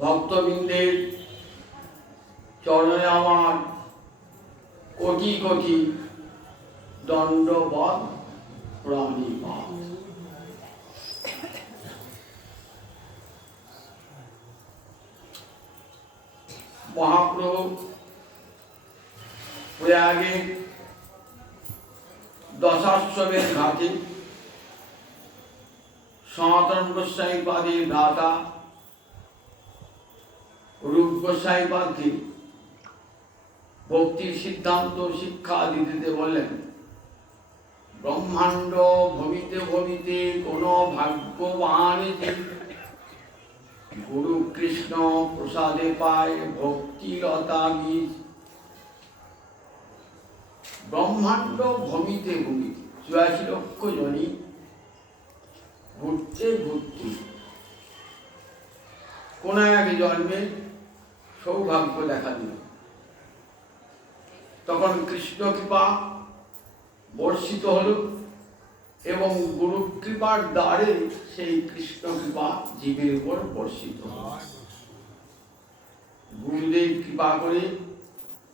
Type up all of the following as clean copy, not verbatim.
ভক্তবৃন্দের চরণে আমার কোটি কোটি দণ্ডবৎ প্রণিপাত। মহাপ্রভু প্রয়াগে দশাশ্বমেধ ঘাটে সনাতন গোস্বামীপাদের ভ্রাতা রূপ গোস্বামীপাদকে ভক্তির সিদ্ধান্ত শিক্ষা দিতে বললেন। ব্রহ্মাণ্ড ভবিতে ভবিতে কোন ভাগ্যবান গুরু কৃষ্ণ প্রসাদে পায় ভক্তিলতা বীজ। ব্রহ্মাণ্ড ভূমিতে ভূমিতে ৮৪ লক্ষ জনই ঘুরতে ঘুরতে কোন এক জন্মে সৌভাগ্য দেখা দিল। তখন কৃষ্ণ কৃপা বর্ষিত হল এবং গুরু কৃপার দ্বারে সেই কৃষ্ণ কৃপা জীবের উপর বর্ষিত হল। গুরুদেব কৃপা করে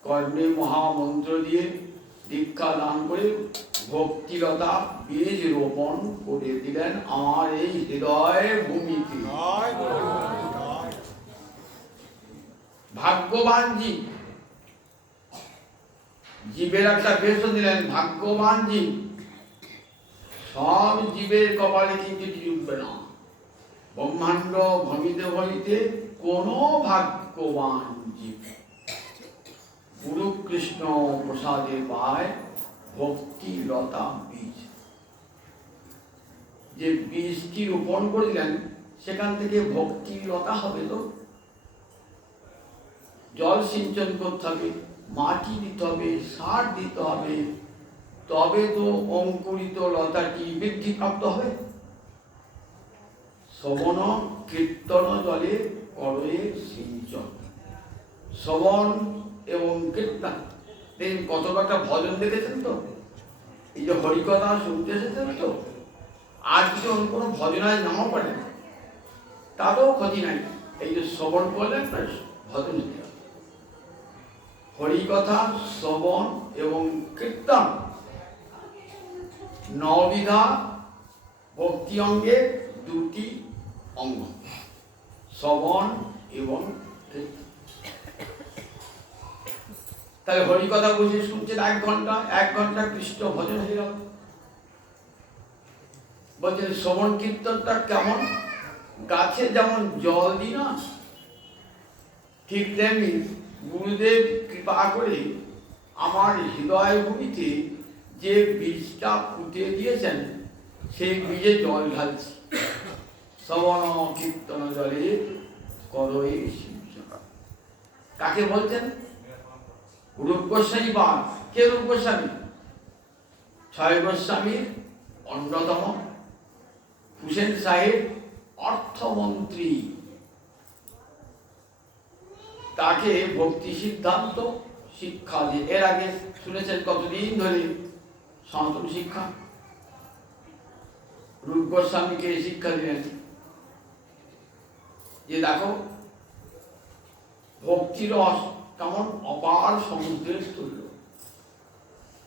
কর্মে মহামন্ত্র দিয়ে দীক্ষা দান করে ভক্তিলতা বীজ রোপণ করে দিলেন আমার এই হৃদয় ভূমিতে। ভাগ্যবান জীব, জীবের একটা বেশ দিলেন ভাগ্যবান জীব। সব জীবের কপালে কিন্তু জুটবে না। ব্রহ্মাণ্ড ভূমিতে ভূমিতে কোন ভাগ্যবান জীব গুরু কৃষ্ণ প্রসাদে পায় ভক্তি লতা বীজ। যে বীজটি রোপণ করিলেন সেখান থেকে ভক্তি লতা হবে। তো জল সিঞ্চন করতে হবে, মাটি দিতে হবে, সার দিতে হবে, তবে তো অঙ্কুরিত লতাটি বৃদ্ধিপ্রাপ্ত হবে। শ্রবণ কীর্তন জলে করয়ে সিঞ্চন। শ্রবণ এবং কীর্তন, কত একটা ভজন দেখেছেন তো, এই যে হরিকথা শুনতে এসেছেন তো, আর কিছু কোনো ভজনায় নাও পারে তারও ক্ষতি নাই। এই যে শ্রবণ করলেন ভজন হরিকথা শ্রবণ এবং কীর্তন নবিধা ভক্তি অঙ্গের দুটি অঙ্গ, শ্রবণ এবং কীর্তন। তাহলে হরিকথা বসে শুনছেন ১ ঘন্টা কৃষ্ণ ভজন হয়ে গেল। বলছেন শ্রবণ কীর্তনটা কেমন? গাছে যেমন জল দিই না, ঠিক তেমনি গুরুদেব কৃপা করে আমার হৃদয় ভূমিতে যে বীজটা পুঁতে দিয়েছেন সেই বীজে জল ঢালছি। শ্রবণ কীর্তন জলে করয়ে সিঞ্চন। কাকে বলছেন? রূপ গোস্বামী বা কে রূপ গোস্বামী? ৬ গোস্বামীর অন্যতম, হুসেন সাহেব অর্থমন্ত্রী। তাকে ভক্তি সিদ্ধান্ত শিক্ষা দিয়ে, এর আগে শুনেছেন কতদিন ধরে সনাতন শিক্ষা। রূপ গোস্বামীকে শিক্ষা দিলেন যে দেখো ভক্তি রস কেমন অপার সমুদ্রের তুল্য,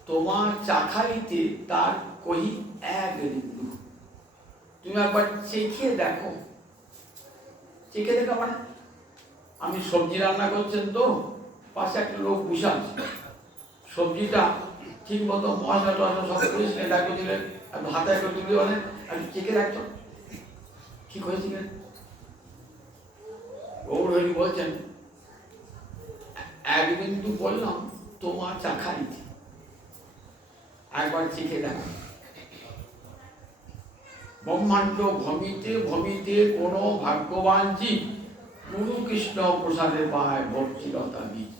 তোমার চাখাইতে তার কহি এক বিন্দু। তুমি একবার চেখে দেখো। চেখে দেখা মানে আমি সবজি রান্না করছেন তো, পাশে একটা লোক বসে আছে, সবজিটা ঠিক মতো মশলা টশলা সব করেছিলেন, ডাকে দিলেন, হাতে একটা তুলে বলেন আমি চেখে রাখছো ঠিক হয়েছিলেন। গৌর হরি বলছেন এক বিন্দু বললাম তোমার চাখাইতে, একবার চেখে দেখো। ব্রহ্মাণ্ড ভূমিতে ভূমিতে কোন ভাগ্যবান জীব গুরু কৃষ্ণ প্রসাদে পায় ভক্তিলতা বীজ।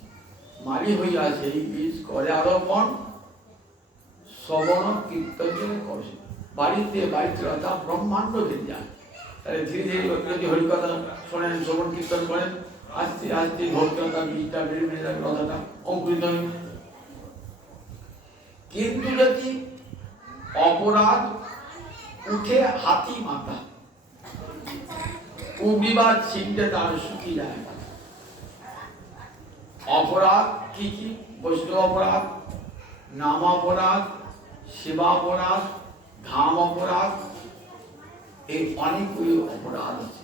মারি হইয়া সেই বীজ করে আরোপণ শ্রবণ কীর্তন করে। বাড়িতে লতা ব্রহ্মাণ্ড ধীরে যায়। তাহলে ধীরে ধীরে যদি হরিকথা শোনেন, শ্রবণ কীর্তন করেন, আস্তে আস্তে ভক্তিলতা বীজটা বেড়ে বেড়ে যাবে, লতাটা অঙ্কুরিত হয়ে। কিন্তু যদি অপরাধ উঠে হাতি মাথা, উবিবাদ ছিনতে তার সুখী যায়। অপরাধ কি কি? বৈষ্ণব অপরাধ, নাম অপরাধ, সেবাপরাধ, ধাম অপরাধ, এই অনেকগুলি অপরাধ আছে।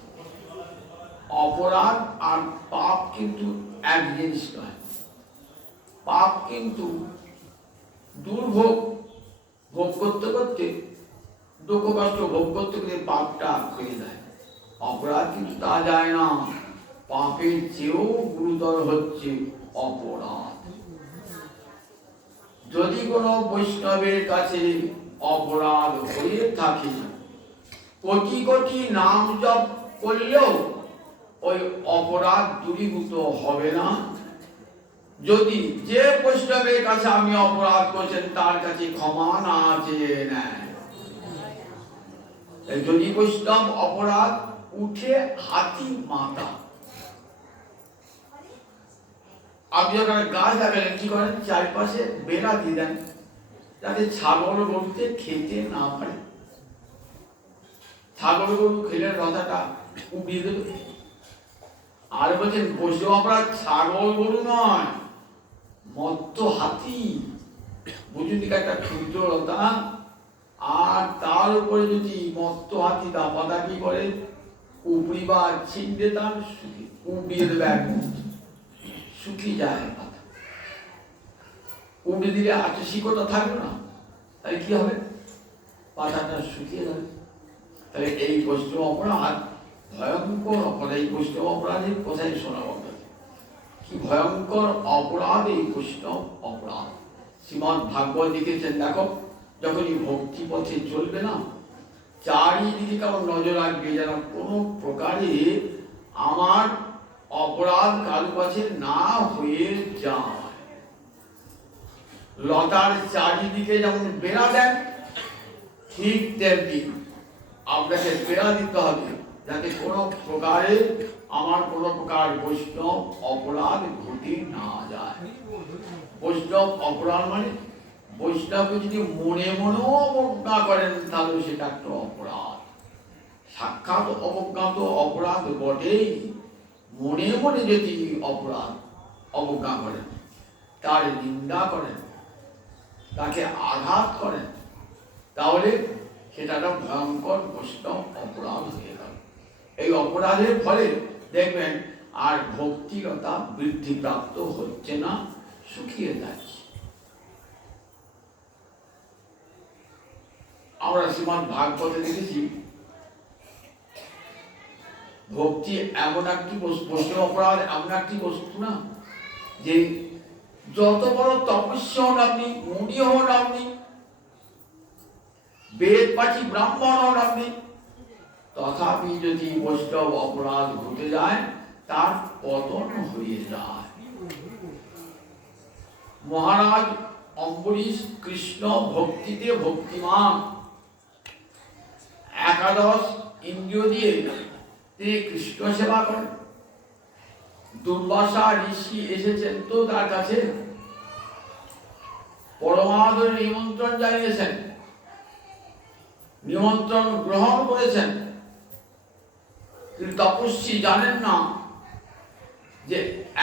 অপরাধ আর পাপ কিন্তু এক জিনিস নয়। পাপ কিন্তু দুর্ভোগ ভোগ করতে করতে, দুঃখ কষ্ট ভোগ করতে করতে পাপটা হয়ে যায়। অপরাধ কিন্তু তা যায় না, পাপের চেয়েও গুরুতর হচ্ছে অপরাধ। যদি কোনো বৈষ্ণবের কাছে অপরাধ হয়ে থাকে, কোটি কোটি নাম জপ করলেও ওই অপরাধ দূরীভূত হবে না। যদি যে বৈষ্ণবের কাছে আমি অপরাধ করছেন তার কাছে ক্ষমা না চেয়ে নেয়, যদি বৈষ্ণব অপরাধ উঠে হাতি মাথা। আপনি যখন গাছ লাগালেন কি করেন? চারপাশে বেড়া দিয়ে দেন যাতে ছাগল গরুতে খেতে না পারে। ছাগল গরু খেলে লতাটা উবিয়ে দেবে। আর বলছেন বৈষ্ণব অপরাধ ছাগল গরু নয়, মত্ত হাতি। বুঝুন একটা ক্ষুদ্র লতা, আর তার উপরে যদি মত্ত হাতি দাপাদাপি করে, উপরিবা ছিন্ডে তার সুখী উবিয়ে দেবে, একদম শুকিয়ে যায় পাতা। উবড়ে দিলে আচসিকতা থাকবে না, তাহলে কি হবে? পাতাটা শুকিয়ে যাবে। তাহলে এই বৈষ্ণব অপরাধ ভয়ঙ্কর অপরাধ। এই বৈষ্ণব অপরাধের কোথায় শোনাব? কি ভয়ঙ্কর অপরাধ এই বৈষ্ণব অপরাধ। শ্রীমদ্ ভাগবত লিখেছেন, দেখো যখনই ভক্তি পথে চলবে না, চারিদিকে কেমন নজর রাখবে যেন কোনো প্রকারে আমার অপরাধ কারো কাছে না হয়ে যায়। লতার চারিদিকে যেমন বেড়া দেন, ঠিক তেমনি আপনাকে বেড়া দিতে হবে যাতে কোনো প্রকারে আমার কোনো প্রকার বৈষ্ণব অপরাধ ঘটে না যায়। বৈষ্ণব অপরাধ মানে বৈষ্ণবকে যদি মনে মনেও অবজ্ঞা করেন তাহলে সেটা একটা অপরাধ। সাক্ষাৎ অবজ্ঞাত অপরাধ বটেই। মনে মনে যদি অপরাধ অবজ্ঞা করেন, তার নিন্দা করেন, তাকে আঘাত করেন, তাহলে সেটা একটা ভয়ঙ্কর বৈষ্ণব অপরাধ হয়ে গেল। এই অপরাধের ফলে দেখবেন আর ভক্তিলতা বৃদ্ধিপ্রাপ্ত হচ্ছে না, শুকিয়ে যাচ্ছে। আমরা শ্রীমদ্ ভাগবতে দেখেছি, ভক্তি এমন একটি বৈষ্ণব অপরাধ এমন একটি বস্তু না, যে যত বড় তপস্যা হন আপনি, মুনি হন আপনি, বেদ পাঠী ব্রাহ্মণ হন আপনি, তথাপি যদি বৈষ্ণব অপরাধ ঘটে যায় তার পতন হয়ে যায়। মহারাজ অম্বরীশ কৃষ্ণ ভক্তিতে ভক্তিমান, একাদশ ইন্দ্রিয় দিয়ে তিনি কৃষ্ণ সেবা করেন। দুর্বাসা ঋষি এসেছেন তো তার কাছে, পরমাদরে নিমন্ত্রণ জানিয়েছেন, নিমন্ত্রণ গ্রহণ করেছেন। কিন্তু তপস্বী জানেন না যে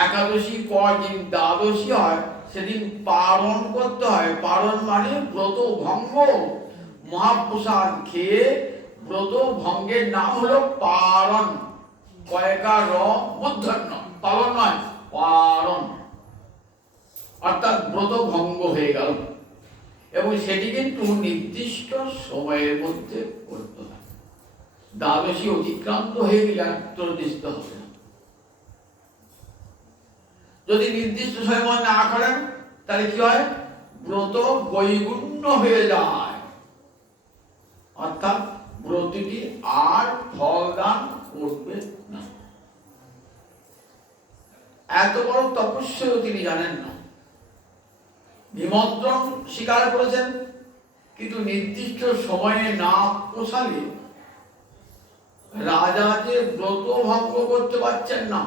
একাদশী পর দিন দ্বাদশী হয়, সেদিন পারণ করতে হয়। পারণ মানে ব্রত ভঙ্গ। মহাপ্রসাদ খেয়ে ব্রত ভঙ্গের নাম হলো পারণ। কয়কার মূর্ধন্য, পালন নয়, পারণ, অর্থাৎ ব্রত ভঙ্গ হয়ে গেল। এবং সেটি কিন্তু নির্দিষ্ট সময়ের মধ্যে করতে হয়। দ্বাদশী অতিক্রান্ত হয়ে গেলে আর নির্দিষ্ট হবে না। যদি নির্দিষ্ট সময় না করেন তাহলে কি হয়? ব্রত বৈগুণ্য হয়ে যায়, অর্থাৎ ব্রতটি আর ফলদান করবে না। এত বড় তপস্যাও তিনি জানেন না। নিমন্ত্রণ স্বীকার করেছেন, কিন্তু নির্দিষ্ট সময়ে না পৌঁছালে রাজা যে ব্রত ভঙ্গ করতে পারছেন না।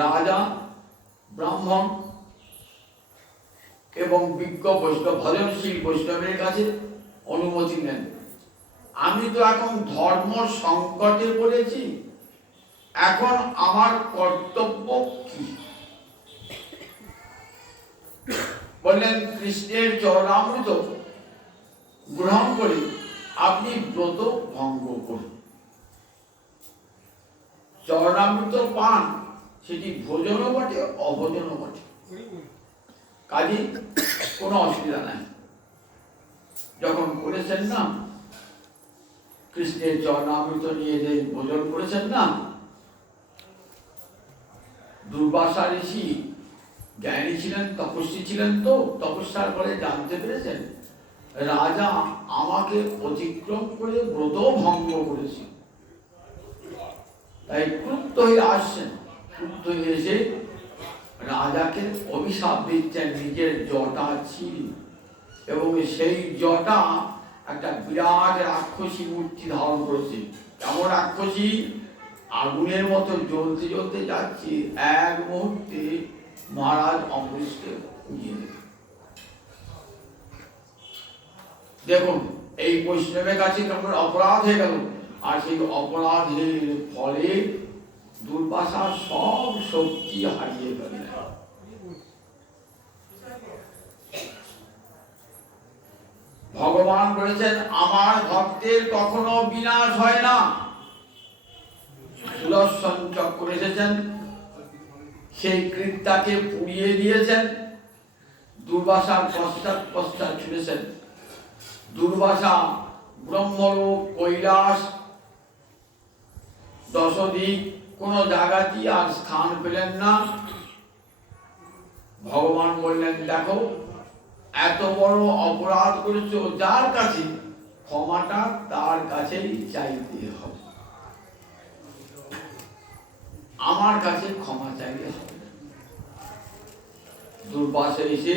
রাজা ব্রাহ্মণ এবং বিজ্ঞ বৈষ্ণব ভজনশীল বৈষ্ণবের কাছে অনুমতি নেন। আমি তো এখন ধর্ম সংকটে পড়েছি, এখন আমার কর্তব্য কি? বললেন কৃষ্ণের চরণামৃত গ্রহণ করে আপনি ব্রত ভঙ্গ করুন। চরণামৃত পান সেটি ভোজনও বটে অভোজনও বটে, কাজে কোনো অসুবিধা নাই। যখন করেছেন না কৃষ্ণের চরণামৃত নিয়ে যে ভোজন করেছেন না, দুর্বাসা ঋষি জ্ঞানী ছিলেন, তপস্বী ছিলেন, তো তপস্যার পরে জানতে পেরেছেন রাজা আমাকে অতিক্রম করে ব্রত ভঙ্গ করেছে। তাই ক্রুদ্ধ হয়ে আসছেন, ক্রুদ্ধ হয়ে এসে রাজাকে অভিশাপ দিচ্ছেন নিজের জটা ছিল, এবং সেই জটা একটা বিরাট রাক্ষসী মূর্তি ধারণ করেছে। কেমন রাক্ষসী? আগুনের মতো জ্বলতে জ্বলতে যাচ্ছে, এক মুহূর্তে মহারাজ অম্বরীশকে উড়িয়ে দেবে। দেখুন এই বৈষ্ণবের কাছে কেমন অপরাধ হয়ে গেল, আর সেই অপরাধের ফলে দুর্বাসা সব শক্তি হারিয়ে ফেললেন। ভগবান বলেছেন আমার ভক্তের কখনো বিনাশ হয় না। সুদর্শন চক্র এসেছেন, সেই কৃত্যাকে পুড়িয়ে দিয়েছেন, দুর্বাসার পশ্চাৎ পশ্চাৎ ছুটেছেন। দুর্বাসা ব্রহ্মলোক, কৈলাস, দশদিক কোন জায়গাটি আর স্থান পেলেন না। ভগবান বললেন দেখো এত বড় অপরাধ করেছো, যার কাছে ক্ষমাটা তার কাছেই চাইতে হবে, আমার কাছে ক্ষমা চাইলে হবে। দুর্বাসা এসে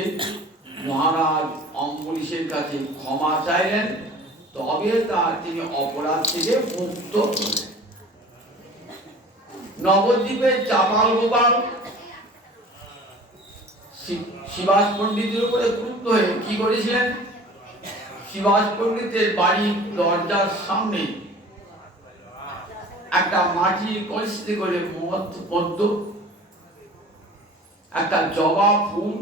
মহারাজ অম্বরীশের কাছে ক্ষমা চাইলেন, তবে তিনি অপরাধ থেকে মুক্ত হলেন। নবদ্বীপের চাপাল গোপাল শিবাস পণ্ডিতের উপরে ক্রুদ্ধ হয়ে কি করেছিলেন? শিবাস পণ্ডিতের বাড়ির দরজার সামনে একটা মাটির কলসিতে করে মধ্য একটা জবা ফুল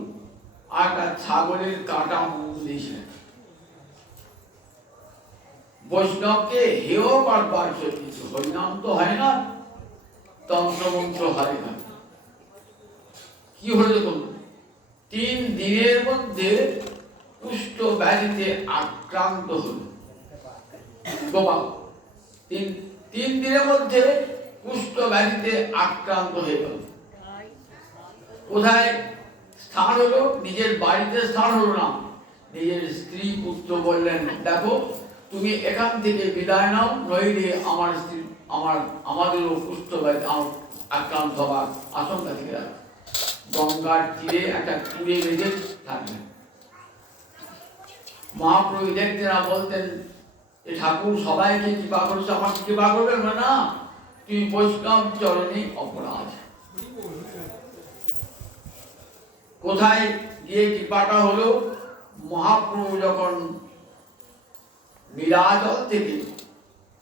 আর একটা ছাগলের কাটা মুখ দিয়েছিলেন। বৈষ্ণবকে হেয় করবার কিছু হরিনাম তো হয় না, তন্ত্রমন্ত্র হয় না। কি হলো দেখুন, 3 দিনের মধ্যে কুষ্ঠ ব্যাধিতে আক্রান্ত হল গোপাল। 3 দিনের মধ্যে কুষ্ঠ ব্যাধিতে আক্রান্ত হয়ে গেল। কোথায় স্থান হলো? নিজের বাড়িতে স্থান হলো না। নিজের স্ত্রী পুত্র বললেন দেখো তুমি এখান থেকে বিদায় নাও, নইলে আমার স্ত্রী আমাদেরও কুষ্ঠ ব্যাধি আক্রান্ত হবার আশঙ্কা থেকে যাবে। গঙ্গার তীরে একটা কুড়ে বেঁধে থাকলেন। মহাপ্রভু দেখতেন না, বলতেন এ ঠাকুর সবাইকে কৃপা করছে, আমাকে কৃপা করবেন না, তুই বৈষ্ণব চরণে অপরাধ। কোথায় গিয়ে কৃপাটা হলো? মহাপ্রভু যখন নীলাচল থেকে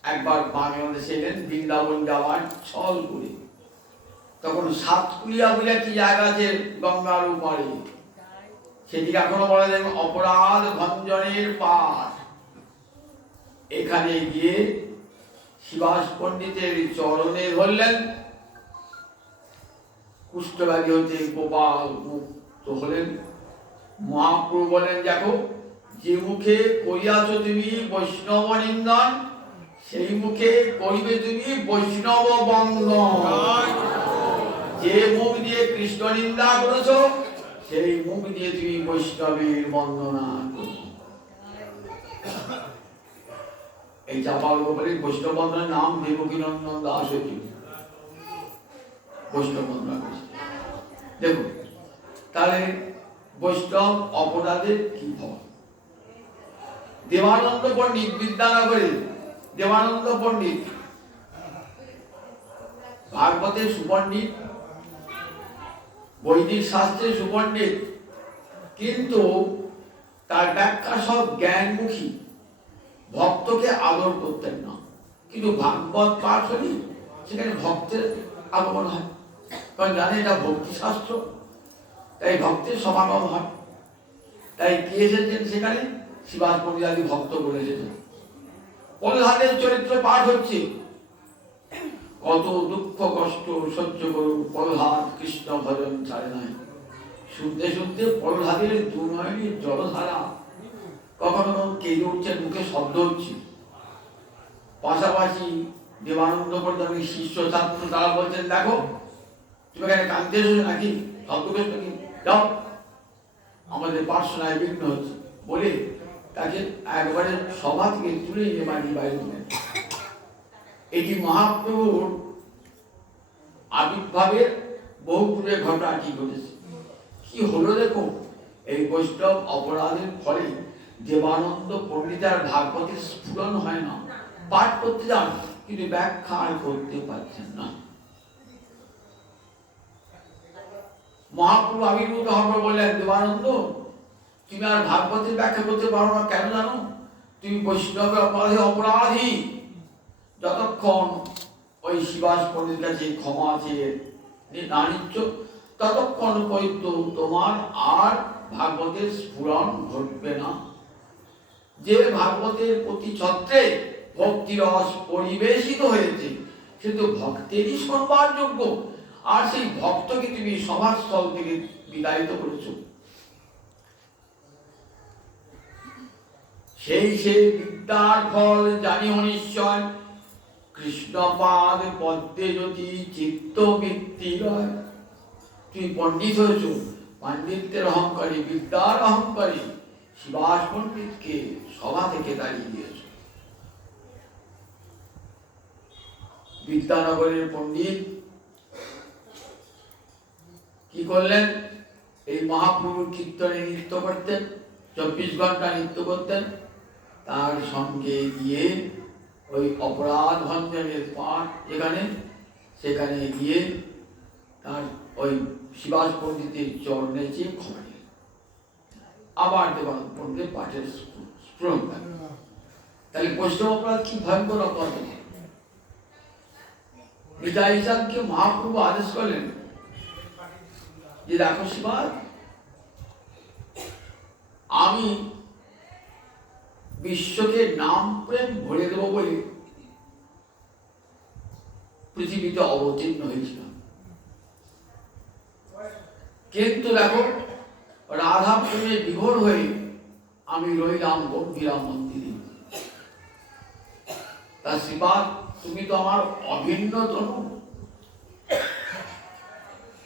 একবার বাংলাদেশে এলেন বৃন্দাবন যাওয়ার ছল করে, তখন সাতকুলিয়া বলে একটি জায়গা আছে গঙ্গার উপরে, সেদিকে এখনো বলা যায় অপরাধ ভঞ্জনের পাঠ। এখানে গিয়ে শিবাস পণ্ডিতের চরণে ধরলেন, কুষ্ঠব্যাধি হতে গোপাল মুক্ত হলেন। মহাপ্রভু বলেন দেখো যে মুখে করিয়াছ তুমি বৈষ্ণব নিন্দন, সেই মুখে করিবে তুমি বৈষ্ণব বন্দন। যে মুখ দিয়ে কৃষ্ণ নিন্দা করেছ, সেই মুখ দিয়ে তুমি বৈষ্ণবের বন্দনা করো। এই চাপাল গোপালের বৈষ্ণব বন্দনের নাম দেবকীনন্দন দাস হয়েছিল, বৈষ্ণব বন্দনা করেছে। দেখুন তাহলে বৈষ্ণব অপরাধের কি ফল? দেবানন্দ পণ্ডিত বিদ্যানগরে, দেবানন্দ পণ্ডিত ভাগবতের সুপণ্ডিত, বৈদিক শাস্ত্রের সুপণ্ডিত, কিন্তু তার ব্যাখ্যা সব জ্ঞানমুখী। ভক্তকে আদর করতেন না। কিন্তু ভাগবত পাঠ হলে সেখানে ভক্তের আগমন হয়, কারণ জানে এটা ভক্তি শাস্ত্র, তাই ভক্তের সমাগম হয়। তাই কে এসেছেন সেখানে? শিবাস পণ্ডিতাদি ভক্ত বলে এসেছেন। প্রহ্লাদের চরিত্র পাঠ হচ্ছে। কত দুঃখ কষ্ট সহ্য করুন প্রহ্লাদ, কৃষ্ণ ভজন ছাড়ে নাই। শুনতে শুনতে প্রহ্লাদের দু নয়নের জলধারা, কখনো কেঁদে উঠছে, মুখে শব্দ হচ্ছে। পাশাপাশি দেবানন্দ পণ্ডিতের শিষ্য ছাত্র তারা বলছেন, দেখো তুমি এখানে কাঁদতে এসেছো নাকি, শব্দ করছো নাকি, যাও আমাদের পার্শ্বনায় বিঘ্ন হচ্ছে বলে তাকে একবারে সভা থেকে তুলে নিয়ে বাড়ি বাইরে দিলেন। এটি মহাপ্রভুর আবির্ভাবের বহু পূর্বে ঘটনাটি ঘটেছে। কি হলো দেখো, এই বৈষ্ণব অপরাধের ফলে দেবানন্দ পণ্ডিতার ভাগবতের স্ফুরণ হয় না। পাঠ করতে যান কিন্তু ব্যাখ্যা করতে পারছেন না। মহাপ্রভু আবির্ভূত হবার বললেন, দেবানন্দ তুমি আর ভাগবতের ব্যাখ্যা করতে পারো না, কেন জানো? তুমি বৈষ্ণবের অপরাধে অপরাধী। যতক্ষণ ওই শিবাস পণ্ডিতের কাছে ক্ষমা চেয়ে না নিচ্ছ, ততক্ষণ পর্যন্ত তোমার আর ভাগবতের স্ফুরণ ঘটবে না। যে ভাগবতের প্রতি ছত্রে ভক্তিরস পরিবেশিত হয়েছে সে তো ভক্তেরই সম্মান যোগ্য, আর সেই ভক্তকে তুমি সভাস্থল থেকে বিদায়িত করেছ। সেই বিদ্যার ফল জানিও নিশ্চয়, কৃষ্ণপাদ পদ্মে যদি চিত্তবৃত্তি রয়। তুমি পণ্ডিত হয়েছ, পাণ্ডিত্যের অহংকারী, বিদ্যার অহংকারী শিবাস পণ্ডিতকে সভা থেকে দাঁড়িয়ে দিয়েছ। বিদ্যানগরের পণ্ডিত কি করলেন? এই মহাপ্রভুর কীর্তনে নৃত্য করতেন, 24 ঘন্টা নৃত্য করতেন। তার সঙ্গে গিয়ে ওই অপরাধ ভঞ্জনের পাঠ যেখানে, সেখানে গিয়ে তার ওই শিবাস পণ্ডিতের চরণে চেয়ে ক্ষমা নিলেন। আবার দেবানন্দ পণ্ডিতের পাঠের স্ফুরণ। তাহলে বৈষ্ণব অপরাধ কি ভয়ঙ্কর অপরাধ! নিতাই ইসানকে মহাপ্রভু আদেশ করলেন যে দেখো শিবাস, আমি বিশ্বকে নাম প্রেম ভরে দেব বলে পৃথিবীতে অবতীর্ণ হয়েছিলাম, কিন্তু দেখো রাধা প্রেমে বিভোর হয়ে আমি রইলাম গম্ভীরা মন্দিরে। তা শিবাস, তুমি তো আমার অভিন্ন তনু।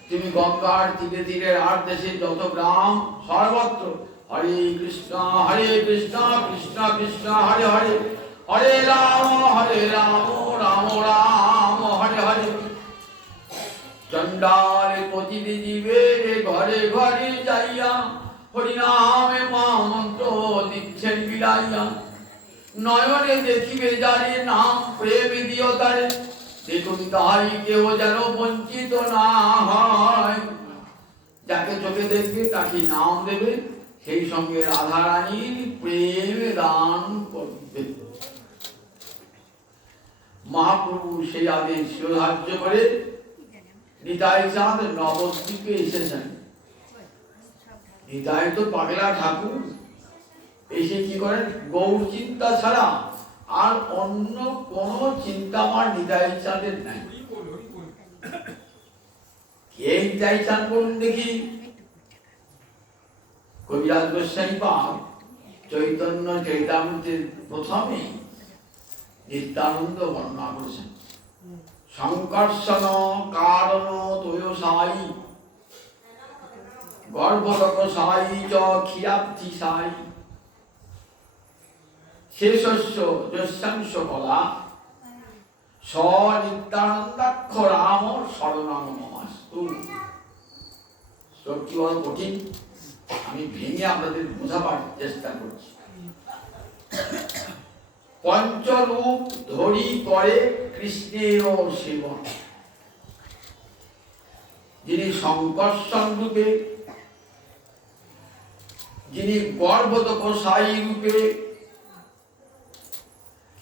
তুমি গঙ্গার তীরে তীরে আর দেশের যত গ্রাম সর্বত্র হরে কৃষ্ণ কৃষ্ণ কৃষ্ণ হরে হরে, হরে রাম রাম রাম হরে হরে। চণ্ডাল পতিতে জীবের ঘরে ঘরে যাইয়া হরিনামে মন্ত্র দিচ্ছেন বিলাইয়া। নয়নে দেখিবে যারে নাম প্রেম দিও তারে, দেখুন তাই কেউ যেন বঞ্চিত না হয়। যাকে চোখে দেখবে তাকে নাম দেবে, সেই সঙ্গে রাধারানীর প্রেম দান করবে। মহাপ্রভু সেই আদেশ শিরোধার্য করে নিতাই চাঁদ নবদ্বীপে এসেছেন। নিতাই তো পাগলা ঠাকুর, এসে কি করেন? গৌর চিন্তা ছাড়া আর অন্য কোন চিন্তা আমার নিতাই চাঁদের নাই। কে নিতাই চাঁদ বলুন দেখি? কবিরাজ গোস্বামী পাদ চৈতন্য চরিতামৃতের প্রথমে নিত্যানন্দ বর্ণনা করেছেন। সংকর্ষণ কারণ তোয়সাই গর্ভরকসাই চ ক্ষীরাব্ধি সাই, শেষস্য যস্যাংশ কলা স নিত্যানন্দাক্ষ রাম শরণাং মমাস্তু। শ্লোকটি বড় কঠিন, আমি ভেঙে আপনাদের বোঝাবার চেষ্টা করছি। পঞ্চরূপ ধরি করে কৃষ্ণের সেবন। যিনি সংকর্ষণ রূপে, যিনি গর্ভদকসাই রূপে,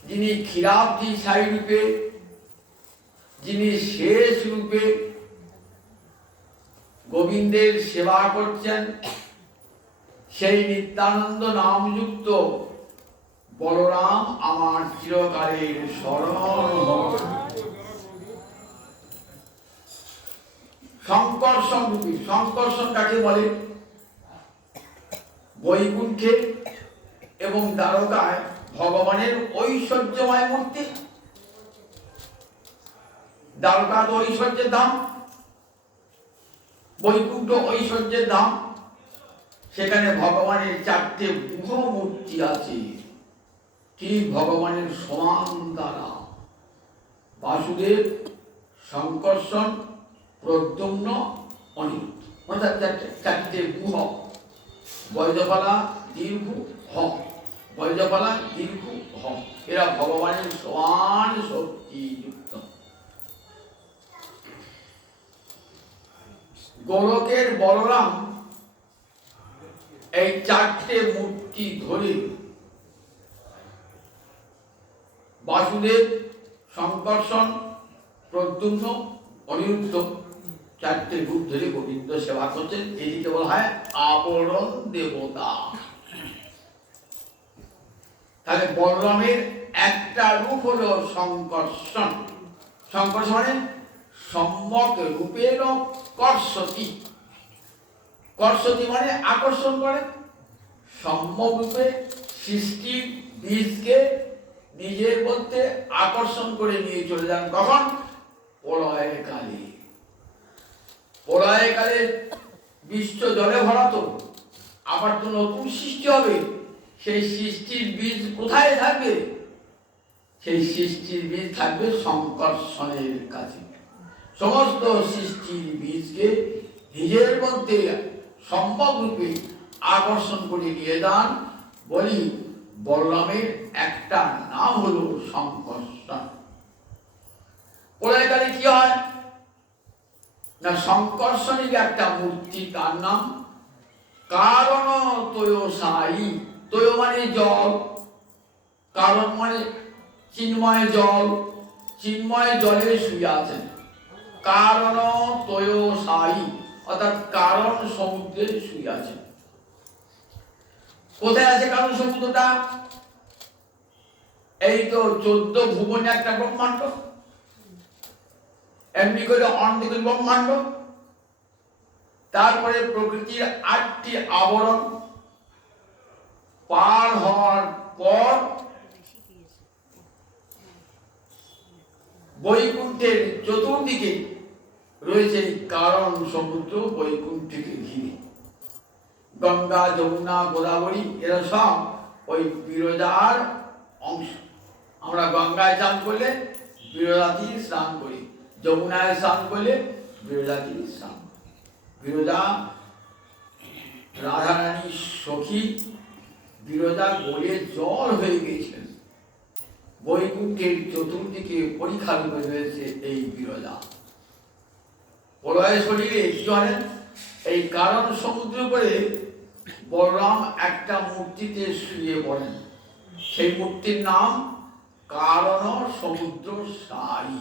যিনি ক্ষীরাব্ধি সাই রূপে, যিনি শেষ রূপে গোবিন্দের সেবা করছেন, সেই নিত্যানন্দ নামযুক্ত বলরাম আমার চিরকালের শরণ। সংকর্ষণ রূপী, সংকর্ষণ কাকে বলে? বৈকুণ্ঠে এবং দ্বারকায় ভগবানের ঐশ্বর্যময় মূর্তি। দ্বারকা তো ঐশ্বর্যের ধাম, বৈকুণ্ঠ ঐশ্বর্যের ধাম। সেখানে ভগবানের 4টে মুখ মূর্তি আছে, ঠিক ভগবানের সমান দ্বারা। বাসুদেব, সংকর্ষণ, প্রদ্যুম্ন, অনিরুদ্ধ, অর্থাৎ 4টে মুখ। বৈজপালা দীর্ঘ হ, বৈজপালা দীর্ঘ হ, এরা ভগবানের সমান শক্তিযুক্ত। গোলকের বলরাম এই 4টে মূর্তি ধরে বাসুদেব, সংকর্ষণ, প্রদ্যুম্ন, অনিরুদ্ধ 4টে রূপ ধরে গোবিন্দ সেবা করছেন। এদিকে বলা হয় আবরণ দেবতা। তাহলে বলরামের একটা রূপ হলো সংকর্ষণ। সংকর্ষণ মানে সম্যক রূপের কর্ষতি। কর্ষতি মানে আকর্ষণ করে। সম্যক রূপে সৃষ্টির বীজকে নিজের মধ্যে আকর্ষণ করে নিয়ে চলে যান। কখন? প্রলয় কালে। প্রলয় কালে বিশ্ব জলে ভরাতো, আবার তো নতুন সৃষ্টি হবে। সেই সৃষ্টির বীজ কোথায় থাকবে? সেই সৃষ্টির বীজ থাকবে সংকর্ষণের কাছে। সমস্ত সৃষ্টির বীজকে নিজের মধ্যে সম্ভব রূপে আকর্ষণ করে নিয়ে যান। বলি বলরামের একটা নাম হলো সংকর্ষণ। প্রলয়কালে কি হয় না, সংকর্ষণের একটা মূর্তি, তার নাম কারণ তয়োসাই। তয় মানে জল, কারণ মানে চিন্ময় জল, চিন্ময় জলে শুয়ে আছেন। কারণ তয়োসাই অর্থাৎ কারণ সমুদ্রে শুয়ে আছেন। কোথায় আছে কারণ সমুদ্রটা? এই তো 14 ভুবনে একটা ব্রহ্মাণ্ড, এমনি করে অনন্তকাল ব্রহ্মাণ্ড, তারপরে প্রকৃতির 8টি আবরণ পার হওয়ার পর বৈকুণ্ঠের চতুর্দিকে রয়েছে কারণ সমুদ্র। বৈকুণ্ঠকে ঘিরে গঙ্গা, যমুনা, গোদাবরী এরা সব ওই বিরজার অংশ। আমরা গঙ্গায় স্নান করলে বিরজাতি স্নান করি, যমুনায় স্নান করলে বিরজাতি স্নান। বিরজা রাধারানী সখী, বিরজা গলে জল হয়ে গেছেন। বৈকুণ্ঠের চতুর্দিকে পরীক্ষা রূপে রয়েছে এই বিরজা। প্রলয় শরীরে কি করেন? এই কারণ সমুদ্র করে বলরাম একটা মূর্তিতে শুয়ে পড়েন। সেই মূর্তির নাম কারণ সমুদ্র সাই।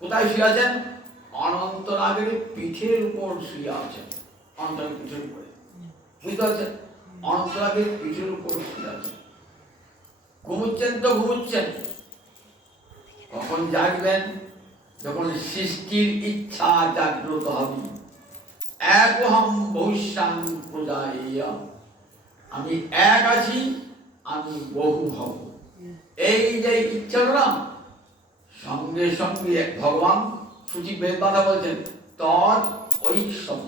কোথায় শুয়ে আছেন? অনন্তনাগের পিঠের উপর শুয়ে আছেন। অনন্তনাগের পিঠের উপরে, বুঝতে পারছেন? অনন্তনাগের পিঠের উপর শুয়ে আছেন। ঘুমুচ্ছেন তো ঘুমুচ্ছেন, কখন জাগবেন? যখন সৃষ্টির ইচ্ছা জাগ্রত হবে। একহম বহুশ্যাং প্রজায়েয়, আমি এক আছি, আমি বহু হব। এই যে ইচ্ছা না, সঙ্গে সঙ্গে ভগবান সূচি বেদ কথা বলছেন তৎ ঐক্যম।